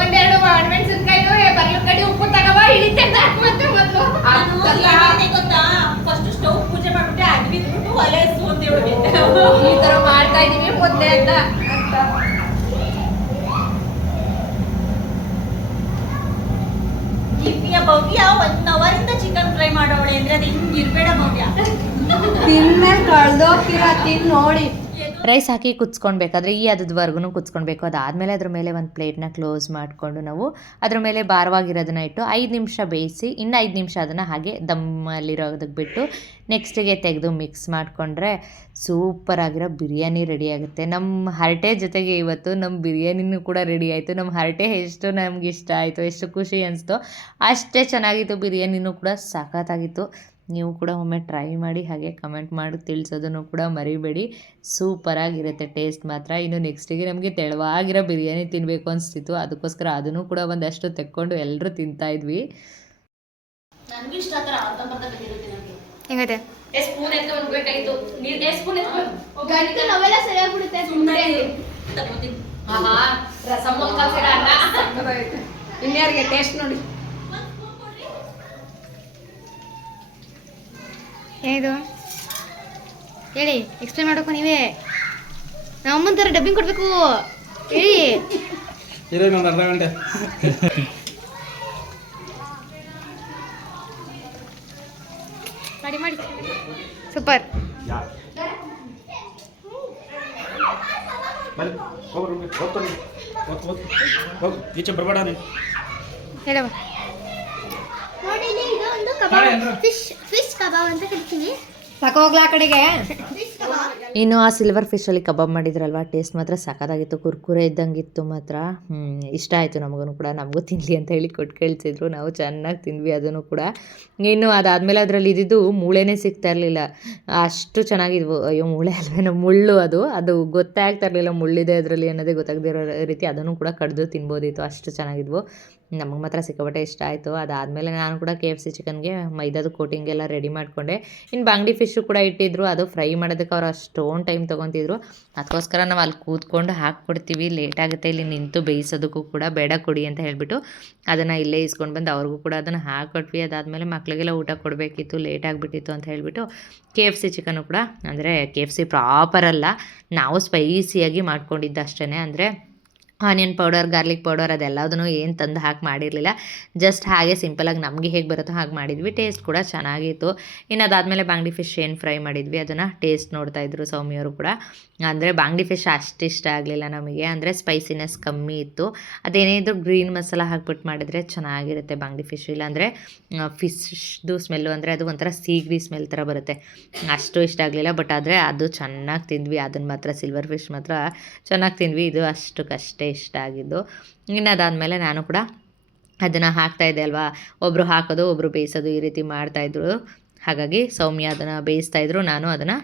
ಒಂದೆರಡು ಒಣಮೆಣಸಿನ್ಕಾಯಿ ಬರ್ಲ ಕಡೆ ಉಪ್ಪು ಹಿಡಿತೆ ಮತ್ತೆ ಮೊದ್ಲು. ಗೊತ್ತಾ? ಸ್ಟವ್ ಪೂಜೆ ಮಾಡ್ಬಿಟ್ಟೆ ಅದ್ ಬಿಟ್ಬಿಟ್ಟು ಒಲೆ ಅಂತ. ಈ ತರ ಮಾಡ್ತಾ ಇದೀವಿ ಮುದ್ದೆ ಅಂತ. ದಿವ್ಯ ಭವ್ಯ ಒನ್ ಅವರ್ ಇಂದ ಚಿಕನ್ ಫ್ರೈ ಮಾಡೋಳೆ ಅಂದ್ರೆ ಅದು ಹಿಂಗ್ ಇರ್ಬೇಡ ಭವ್ಯ. ತಿನ್ಮೇಲೆ ಕಳ್ದೋಗ್ತೀರ ತಿನ್ ನೋಡಿ. ರೈಸ್ ಹಾಕಿ ಕುದಿಸ್ಕೊಳ್ಬೇಕಾದ್ರೆ ಈ ಅದದ್ವರೆಗೂ ಕುದಿಸ್ಕೊಳ್ಬೇಕು ಅದಾದಮೇಲೆ ಅದ್ರ ಮೇಲೆ ಒಂದು ಪ್ಲೇಟ್ನ ಕ್ಲೋಸ್ ಮಾಡಿಕೊಂಡು ನಾವು ಅದ್ರ ಮೇಲೆ ಭಾರವಾಗಿರೋದನ್ನ ಇಟ್ಟು ಐದು ನಿಮಿಷ ಬೇಯಿಸಿ, ಇನ್ನು ಐದು ನಿಮಿಷ ಅದನ್ನು ಹಾಗೆ ದಮ್ಮಲ್ಲಿರೋದಕ್ಕೆ ಬಿಟ್ಟು ನೆಕ್ಸ್ಟಿಗೆ ತೆಗೆದು ಮಿಕ್ಸ್ ಮಾಡಿಕೊಂಡ್ರೆ ಸೂಪರಾಗಿರೋ ಬಿರಿಯಾನಿ ರೆಡಿ ಆಗುತ್ತೆ. ನಮ್ಮ ಹರಟೆ ಜೊತೆಗೆ ಇವತ್ತು ನಮ್ಮ ಬಿರಿಯಾನಿನೂ ಕೂಡ ರೆಡಿ ಆಯಿತು. ನಮ್ಮ ಹರಟೆ ಎಷ್ಟು ನಮ್ಗೆ ಇಷ್ಟ ಆಯಿತು, ಎಷ್ಟು ಖುಷಿ ಅನಿಸ್ತು, ಅಷ್ಟೇ ಚೆನ್ನಾಗಿತ್ತು. ಬಿರಿಯಾನಿನೂ ಕೂಡ ಸಖತ್ತಾಗಿತ್ತು ನೀವು ಕೂಡ ಒಮ್ಮೆ ಟ್ರೈ ಮಾಡಿ ಹಾಗೆ ಕಮೆಂಟ್ ಮಾಡಿ ತಿಳಿಸೋದನ್ನು ಕೂಡ ಮರಿಬೇಡಿ. ಸೂಪರಾಗಿರುತ್ತೆ ಟೇಸ್ಟ್ ಮಾತ್ರ. ಇನ್ನು ನೆಕ್ಸ್ಟಿಗೆ ನಮಗೆ ತೆಳುವಾಗಿರೋ ಬಿರಿಯಾನಿ ತಿನ್ನಬೇಕು ಅನಿಸ್ತಿತ್ತು. ಅದಕ್ಕೋಸ್ಕರ ಅದನ್ನು ಕೂಡ ಒಂದಷ್ಟು ತೆಕ್ಕೊಂಡು ಎಲ್ಲರೂ ತಿಂತಾಯಿದ್ವಿ ಇದ್ವಿ. ಇಷ್ಟ ಆತರ ಅರ್ಧಂಬರ್ಧ ಬಂದಿರುತ್ತೆ ನನಗೆ ಹೆಂಗೈತೆ? ಸ್ಪೂನ್ ಎತ್ಕೊಂಡು ಹೋಗ್ಬೇಕಾಯ್ತು ನೀರ್ ಸ್ಪೂನ್ ಎತ್ಕೊಂಡು ನಾವೆಲ್ಲ ಸರಿಯಾಗ್ಬಿಡುತ್ತೆ ಸುಮ್ಮನೆ ತಗೋತೀನಿ. ಇನ್ಯಾರಿಗೆ ಟೇಸ್ಟ್ ನೋಡಿ. ಏನಿದು? ಹೇಳಿ ಎಕ್ಸ್ಪ್ಲೇನ್ ಮಾಡಬೇಕು ನೀವೇ. ನಮ್ಮ ಅಮ್ಮನ ಥರ ಡಬ್ಬಿಂಗ್ ಕೊಡಬೇಕು. ಹೇಳಿ. ಇರೋ ಇನ್ನೊಂದು ಅರ್ಧ ಗಂಟೆ. ಮಾಡಿ ಮಾಡಿ. ಸೂಪರ್ ಈಚೆ ಬರಬೇಡ ನೀನು. ಹೇಳವ ನೋಡಿ ಇದು ಒಂದು ಕಬಾಬ್ ಫಿಶ್ ಫಿಶ್ ಕಬಾಬ್ ಅಂತ ಕರಿತೀವಿ ಸಾಕು ಹೋಗ್ಲಾ ಆ ಕಡೆಗೆ. ಫಿಶ್ ಇನ್ನು ಆ ಸಿಲ್ವರ್ ಫಿಶಲ್ಲಿ ಕಬಾಬ್ ಮಾಡಿದ್ರಲ್ವಾ? ಟೇಸ್ಟ್ ಮಾತ್ರ ಸಖತ್ತಾಗಿತ್ತು ಕುರ್ಕುರೆ ಇದ್ದಂಗಿತ್ತು ಮಾತ್ರ. ಹ್ಮ್, ಇಷ್ಟ ಆಯಿತು ನಮಗೂ ಕೂಡ. ನಮಗೂ ತಿನ್ನಲಿ ಅಂತ ಹೇಳಿ ಕೊಟ್ಟು ಕೇಳ್ತಿದ್ರು ನಾವು ಚೆನ್ನಾಗಿ ತಿಂದ್ವಿ ಅದನ್ನು ಕೂಡ. ಇನ್ನು ಅದಾದಮೇಲೆ ಅದರಲ್ಲಿ ಇದ್ದಿದ್ದು ಮೂಳೆನೇ ಸಿಗ್ತಾ ಇರಲಿಲ್ಲ. ಅಷ್ಟು ಚೆನ್ನಾಗಿದ್ವು. ಅಯ್ಯೋ ಮೂಳೆ ಅಲ್ವೇನೋ ಮುಳ್ಳು ಅದು. ಅದು ಗೊತ್ತಾಗ್ತಾ ಇರಲಿಲ್ಲ ಮುಳ್ಳಿದೆ ಅದರಲ್ಲಿ ಅನ್ನೋದೇ ಗೊತ್ತಾಗದಿರೋ ರೀತಿ ಅದನ್ನು ಕೂಡ ಕಡ್ದು ತಿನ್ಬೋದಿತ್ತು. ಅಷ್ಟು ಚೆನ್ನಾಗಿದ್ವು. ನಮಗೆ ಮಾತ್ರ ಸಿಕ್ಕಾಪಟ್ಟೆ ಇಷ್ಟ ಆಯಿತು. ಅದಾದಮೇಲೆ ನಾನು ಕೂಡ ಕೆ ಎಫ್ ಸಿ ಚಿಕನ್ಗೆ ಮೈದಾದ ಕೋಟಿಂಗ್ ಎಲ್ಲ ರೆಡಿ ಮಾಡಿಕೊಂಡೆ. ಇನ್ನು ಬಾಂಗ್ಡಿ ಫಿಶು ಕೂಡ ಇಟ್ಟಿದ್ರು. ಅದು ಫ್ರೈ ಮಾಡೋದಕ್ಕೆ ಅವ್ರು ಅಷ್ಟೊಂದು ಟೈಮ್ ತೊಗೊತಿದ್ರು. ಅದಕ್ಕೋಸ್ಕರ ನಾವು ಅಲ್ಲಿ ಕೂತ್ಕೊಂಡು ಹಾಕ್ಕೊಡ್ತೀವಿ ಲೇಟ್ ಆಗುತ್ತೆ. ಇಲ್ಲಿ ನಿಂತು ಬೇಯಿಸೋದಕ್ಕೂ ಕೂಡ ಬೇಡ ಕೊಡಿ ಅಂತ ಹೇಳಿಬಿಟ್ಟು ಅದನ್ನು ಇಲ್ಲೇ ಇಸ್ಕೊಂಡು ಬಂದು ಅವ್ರಿಗೂ ಕೂಡ ಅದನ್ನು ಹಾಕ್ಕೊಟ್ವಿ ಅದಾದಮೇಲೆ ಮಕ್ಕಳಿಗೆಲ್ಲ ಊಟ ಕೊಡಬೇಕಿತ್ತು. ಲೇಟ್ ಆಗಿಬಿಟ್ಟಿತ್ತು ಅಂತ ಹೇಳಿಬಿಟ್ಟು ಕೆ ಎಫ್ ಸಿ ಚಿಕನ್ನು ಕೂಡ, ಅಂದರೆ ಕೆ ಎಫ್ ಸಿ ಪ್ರಾಪರಲ್ಲ ನಾವು ಸ್ಪೈಸಿಯಾಗಿ ಮಾಡ್ಕೊಂಡಿದ್ದು ಅಷ್ಟೇ ಅಂದರೆ ಆನಿಯನ್ ಪೌಡರ್, ಗಾರ್ಲಿಕ್ ಪೌಡರ್ ಅದೆಲ್ಲದನ್ನು ಏನು ತಂದು ಹಾಕಿ ಮಾಡಿರಲಿಲ್ಲ. ಜಸ್ಟ್ ಹಾಗೆ ಸಿಂಪಲಾಗಿ ನಮಗೆ ಹೇಗೆ ಬರುತ್ತೋ ಹಾಗೆ ಮಾಡಿದ್ವಿ. ಟೇಸ್ಟ್ ಕೂಡ ಚೆನ್ನಾಗಿತ್ತು. ಇನ್ನು ಅದಾದಮೇಲೆ ಬಾಂಗ್ಡಿ ಫಿಶ್ ಏನು ಫ್ರೈ ಮಾಡಿದ್ವಿ. ಅದನ್ನು ಟೇಸ್ಟ್ ನೋಡ್ತಾ ಇದ್ರು ಸೌಮ್ಯವರು ಕೂಡ. ಅಂದರೆ ಬಾಂಗ್ಡಿ ಫಿಶ್ ಅಷ್ಟು ಇಷ್ಟ ಆಗಲಿಲ್ಲ ನಮಗೆ. ಅಂದರೆ ಸ್ಪೈಸಿನೆಸ್ ಕಮ್ಮಿ ಇತ್ತು. ಅದೇನೇ ಗ್ರೀನ್ ಮಸಾಲ ಹಾಕ್ಬಿಟ್ಟು ಮಾಡಿದರೆ ಚೆನ್ನಾಗಿರುತ್ತೆ ಬಾಂಗ್ಡಿ ಫಿಶ್ ಇಲ್ಲಾಂದರೆ ಫಿಶ್ದು ಸ್ಮೆಲ್ಲು ಅಂದರೆ ಅದು ಒಂಥರ ಸೀಗಡಿ ಸ್ಮೆಲ್ ಥರ ಬರುತ್ತೆ. ಅಷ್ಟು ಇಷ್ಟ ಆಗಲಿಲ್ಲ ಬಟ್ ಆದರೆ ಅದು ಚೆನ್ನಾಗಿ ತಿಂದ್ವಿ. ಅದನ್ನು ಮಾತ್ರ ಸಿಲ್ವರ್ ಫಿಶ್ ಮಾತ್ರ ಚೆನ್ನಾಗಿ ತಿಂದ್ವಿ. ಇದು ಅಷ್ಟಕ್ಕಷ್ಟೇ ಇಷ್ಟ ಆಗಿದ್ದು. ಇನ್ನು ಅದಾದಮೇಲೆ ನಾನು ಕೂಡ ಅದನ್ನು ಹಾಕ್ತಾಯಿದ್ದೆ ಅಲ್ವಾ? ಒಬ್ಬರು ಹಾಕೋದು ಒಬ್ಬರು ಬೇಯಿಸೋದು ಈ ರೀತಿ ಮಾಡ್ತಾಯಿದ್ರು ಹಾಗಾಗಿ ಸೌಮ್ಯ ಅದನ್ನು ಬೇಯಿಸ್ತಾ ಇದ್ರು ನಾನು ಅದನ್ನು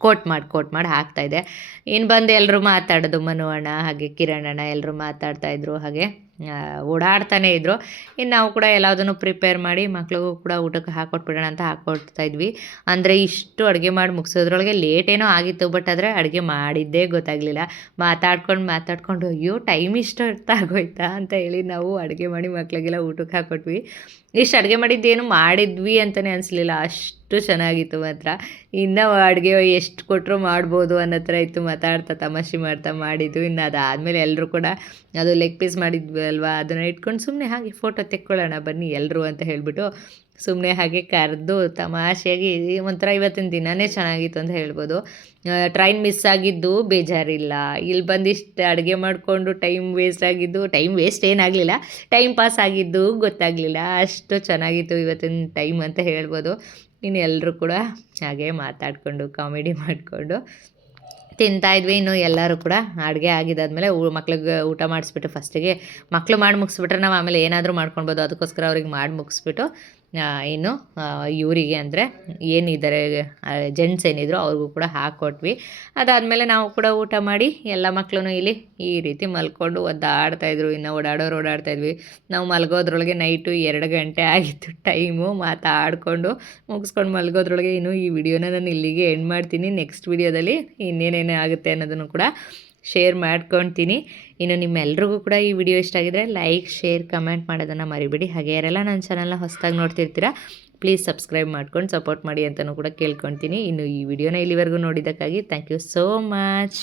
ಕೋಟ್ ಮಾಡಿ ಕೋಟ್ ಮಾಡಿ ಹಾಕ್ತಾಯಿದ್ದೆ ಇನ್ನು ಬಂದು ಎಲ್ಲರೂ ಮಾತಾಡೋದು ಮನು ಅಣ್ಣ ಹಾಗೆ ಕಿರಣ್ ಅಣ್ಣ ಎಲ್ಲರೂ ಮಾತಾಡ್ತಾಯಿದ್ರು ಹಾಗೆ ಆ, ಓಡಾಡ್ತಾನೆ ಇದ್ದರು ಇನ್ನು ನಾವು ಕೂಡ ಎಲ್ಲದನ್ನು ಪ್ರಿಪೇರ್ ಮಾಡಿ ಮಕ್ಳಿಗೂ ಕೂಡ ಊಟಕ್ಕೆ ಹಾಕ್ಕೊಟ್ಬಿಡೋಣ ಅಂತ ಹಾಕ್ಕೊಡ್ತಾ ಇದ್ವಿ. ಅಂದರೆ ಇಷ್ಟು ಅಡುಗೆ ಮಾಡಿ ಮುಗಿಸೋದ್ರೊಳಗೆ ಲೇಟ್ ಏನೋ ಆಗಿತ್ತು ಬಟ್ ಆದರೆ ಅಡುಗೆ ಮಾಡಿದ್ದೇ ಗೊತ್ತಾಗಲಿಲ್ಲ. ಮಾತಾಡ್ಕೊಂಡು ಮಾತಾಡ್ಕೊಂಡು ಅಯ್ಯೋ ಟೈಮ್ ಇಷ್ಟು ಅರ್ಥ ಆಗೋಯ್ತಾ ಅಂತ ಹೇಳಿ ನಾವು ಅಡುಗೆ ಮಾಡಿ ಮಕ್ಳಿಗೆಲ್ಲ ಊಟಕ್ಕೆ ಹಾಕ್ಕೊಟ್ವಿ ಇಷ್ಟು ಅಡುಗೆ ಮಾಡಿದ್ದೇನು ಮಾಡಿದ್ವಿ ಅಂತಲೇ ಅನಿಸ್ಲಿಲ್ಲ. ಅಷ್ಟು ಚೆನ್ನಾಗಿತ್ತು ಮಾತ್ರ. ಇನ್ನೂ ಅಡುಗೆ ಎಷ್ಟು ಕೊಟ್ಟರು ಮಾಡ್ಬೋದು ಅನ್ನೋ ಥರ ಇತ್ತು. ಮಾತಾಡ್ತಾ ತಮಾಷೆ ಮಾಡ್ತಾ ಮಾಡಿದ್ದು. ಇನ್ನು ಅದಾದಮೇಲೆ ಎಲ್ಲರೂ ಕೂಡ ಅದು ಲೆಗ್ ಪೀಸ್ ಮಾಡಿದ್ವಿ ಅಲ್ವಾ ಅದನ್ನು ಇಟ್ಕೊಂಡು ಸುಮ್ಮನೆ ಹಾಗೆ ಫೋಟೋ ತೆಕ್ಕೊಳ್ಳೋಣ ಬನ್ನಿ ಎಲ್ಲರೂ ಅಂತ ಹೇಳಿಬಿಟ್ಟು ಸುಮ್ಮನೆ ಹಾಗೆ ಕರೆದು ತಮಾಷೆಯಾಗಿ ಒಂಥರ ಇವತ್ತಿನ ದಿನವೇ ಚೆನ್ನಾಗಿತ್ತು ಅಂತ ಹೇಳ್ಬೋದು. ಟ್ರೈನ್ ಮಿಸ್ ಆಗಿದ್ದು ಬೇಜಾರಿಲ್ಲ. ಇಲ್ಲಿ ಬಂದಿಷ್ಟು ಅಡುಗೆ ಮಾಡಿಕೊಂಡು ಟೈಮ್ ವೇಸ್ಟ್ ಆಗಿದ್ದು ಟೈಮ್ ವೇಸ್ಟ್ ಏನಾಗಲಿಲ್ಲ ಟೈಮ್ ಪಾಸ್ ಆಗಿದ್ದು ಗೊತ್ತಾಗಲಿಲ್ಲ. ಅಷ್ಟು ಚೆನ್ನಾಗಿತ್ತು ಇವತ್ತಿನ ಟೈಮ್ ಅಂತ ಹೇಳ್ಬೋದು. ಇನ್ನು ಎಲ್ಲರೂ ಕೂಡ ಹಾಗೆ ಮಾತಾಡಿಕೊಂಡು ಕಾಮಿಡಿ ಮಾಡಿಕೊಂಡು ತಿಂತಾ ಇದ್ವಿ. ಇನ್ನು ಎಲ್ಲರೂ ಕೂಡ ಅಡುಗೆ ಆಗಿದ್ದಾದಮೇಲೆ ಮಕ್ಳಿಗೆ ಊಟ ಮಾಡಿಸ್ಬಿಟ್ಟು ಫಸ್ಟಿಗೆ ಮಕ್ಕಳು ಮಾಡಿ ಮುಗಿಸ್ಬಿಟ್ರೆ ನಾವು ಆಮೇಲೆ ಏನಾದರೂ ಮಾಡ್ಕೊಳ್ಬೋದು. ಅದಕ್ಕೋಸ್ಕರ ಅವ್ರಿಗೆ ಮಾಡಿ ಮುಗಿಸ್ಬಿಟ್ಟು ಆ, ಇವರಿಗೆ ಅಂದರೆ ಏನಿದ್ದಾರೆ ಜೆಂಟ್ಸ್ ಏನಿದ್ರು ಅವ್ರಿಗೂ ಕೂಡ ಹಾಕ್ಕೊಟ್ವಿ ಅದಾದಮೇಲೆ ನಾವು ಕೂಡ ಊಟ ಮಾಡಿ ಎಲ್ಲ ಮಕ್ಕಳು ಇಲ್ಲಿ ಈ ರೀತಿ ಮಲ್ಕೊಂಡು ಒದ್ದಾಡ್ತಾಯಿದ್ರು ಇನ್ನು ಓಡಾಡೋರು ಓಡಾಡ್ತಾಯಿದ್ವಿ ನಾವು ಮಲಗೋದ್ರೊಳಗೆ ನೈಟು ಎರಡು ಗಂಟೆ ಆಗಿತ್ತು ಟೈಮು. ಮಾತಾಡಿಕೊಂಡು ಮುಗಿಸ್ಕೊಂಡು ಮಲಗೋದ್ರೊಳಗೆ ಇನ್ನು ಈ ವಿಡಿಯೋನ ನಾನು ಇಲ್ಲಿಗೆ ಎಂಡ್ ಮಾಡ್ತೀನಿ. ನೆಕ್ಸ್ಟ್ ವಿಡಿಯೋದಲ್ಲಿ ಇನ್ನೇನೇನೇ ಆಗುತ್ತೆ ಅನ್ನೋದನ್ನು ಕೂಡ ಶೇರ್ ಮಾಡ್ಕೊತೀನಿ. ಇನ್ನು ನಿಮ್ಮೆಲ್ರಿಗೂ ಕೂಡ ಈ ವಿಡಿಯೋ ಇಷ್ಟ ಆಗಿದ್ರೆ ಲೈಕ್ ಶೇರ್ ಕಮೆಂಟ್ ಮಾಡೋದನ್ನು ಮರಿಬೇಡಿ. ಹಾಗೆ ಯಾರೆಲ್ಲ ನನ್ನ ಚಾನಲ್ನ ಹೊಸದಾಗಿ ನೋಡ್ತಿರ್ತೀರಾ ಪ್ಲೀಸ್ ಸಬ್ಸ್ಕ್ರೈಬ್ ಮಾಡ್ಕೊಂಡು ಸಪೋರ್ಟ್ ಮಾಡಿ ಅಂತಲೂ ಕೂಡ ಕೇಳ್ಕೊತೀನಿ. ಇನ್ನು ಈ ವಿಡಿಯೋನ ಇಲ್ಲಿವರೆಗೂ ನೋಡಿದ್ದಕ್ಕಾಗಿ ಥ್ಯಾಂಕ್ ಯು ಸೋ ಮಚ್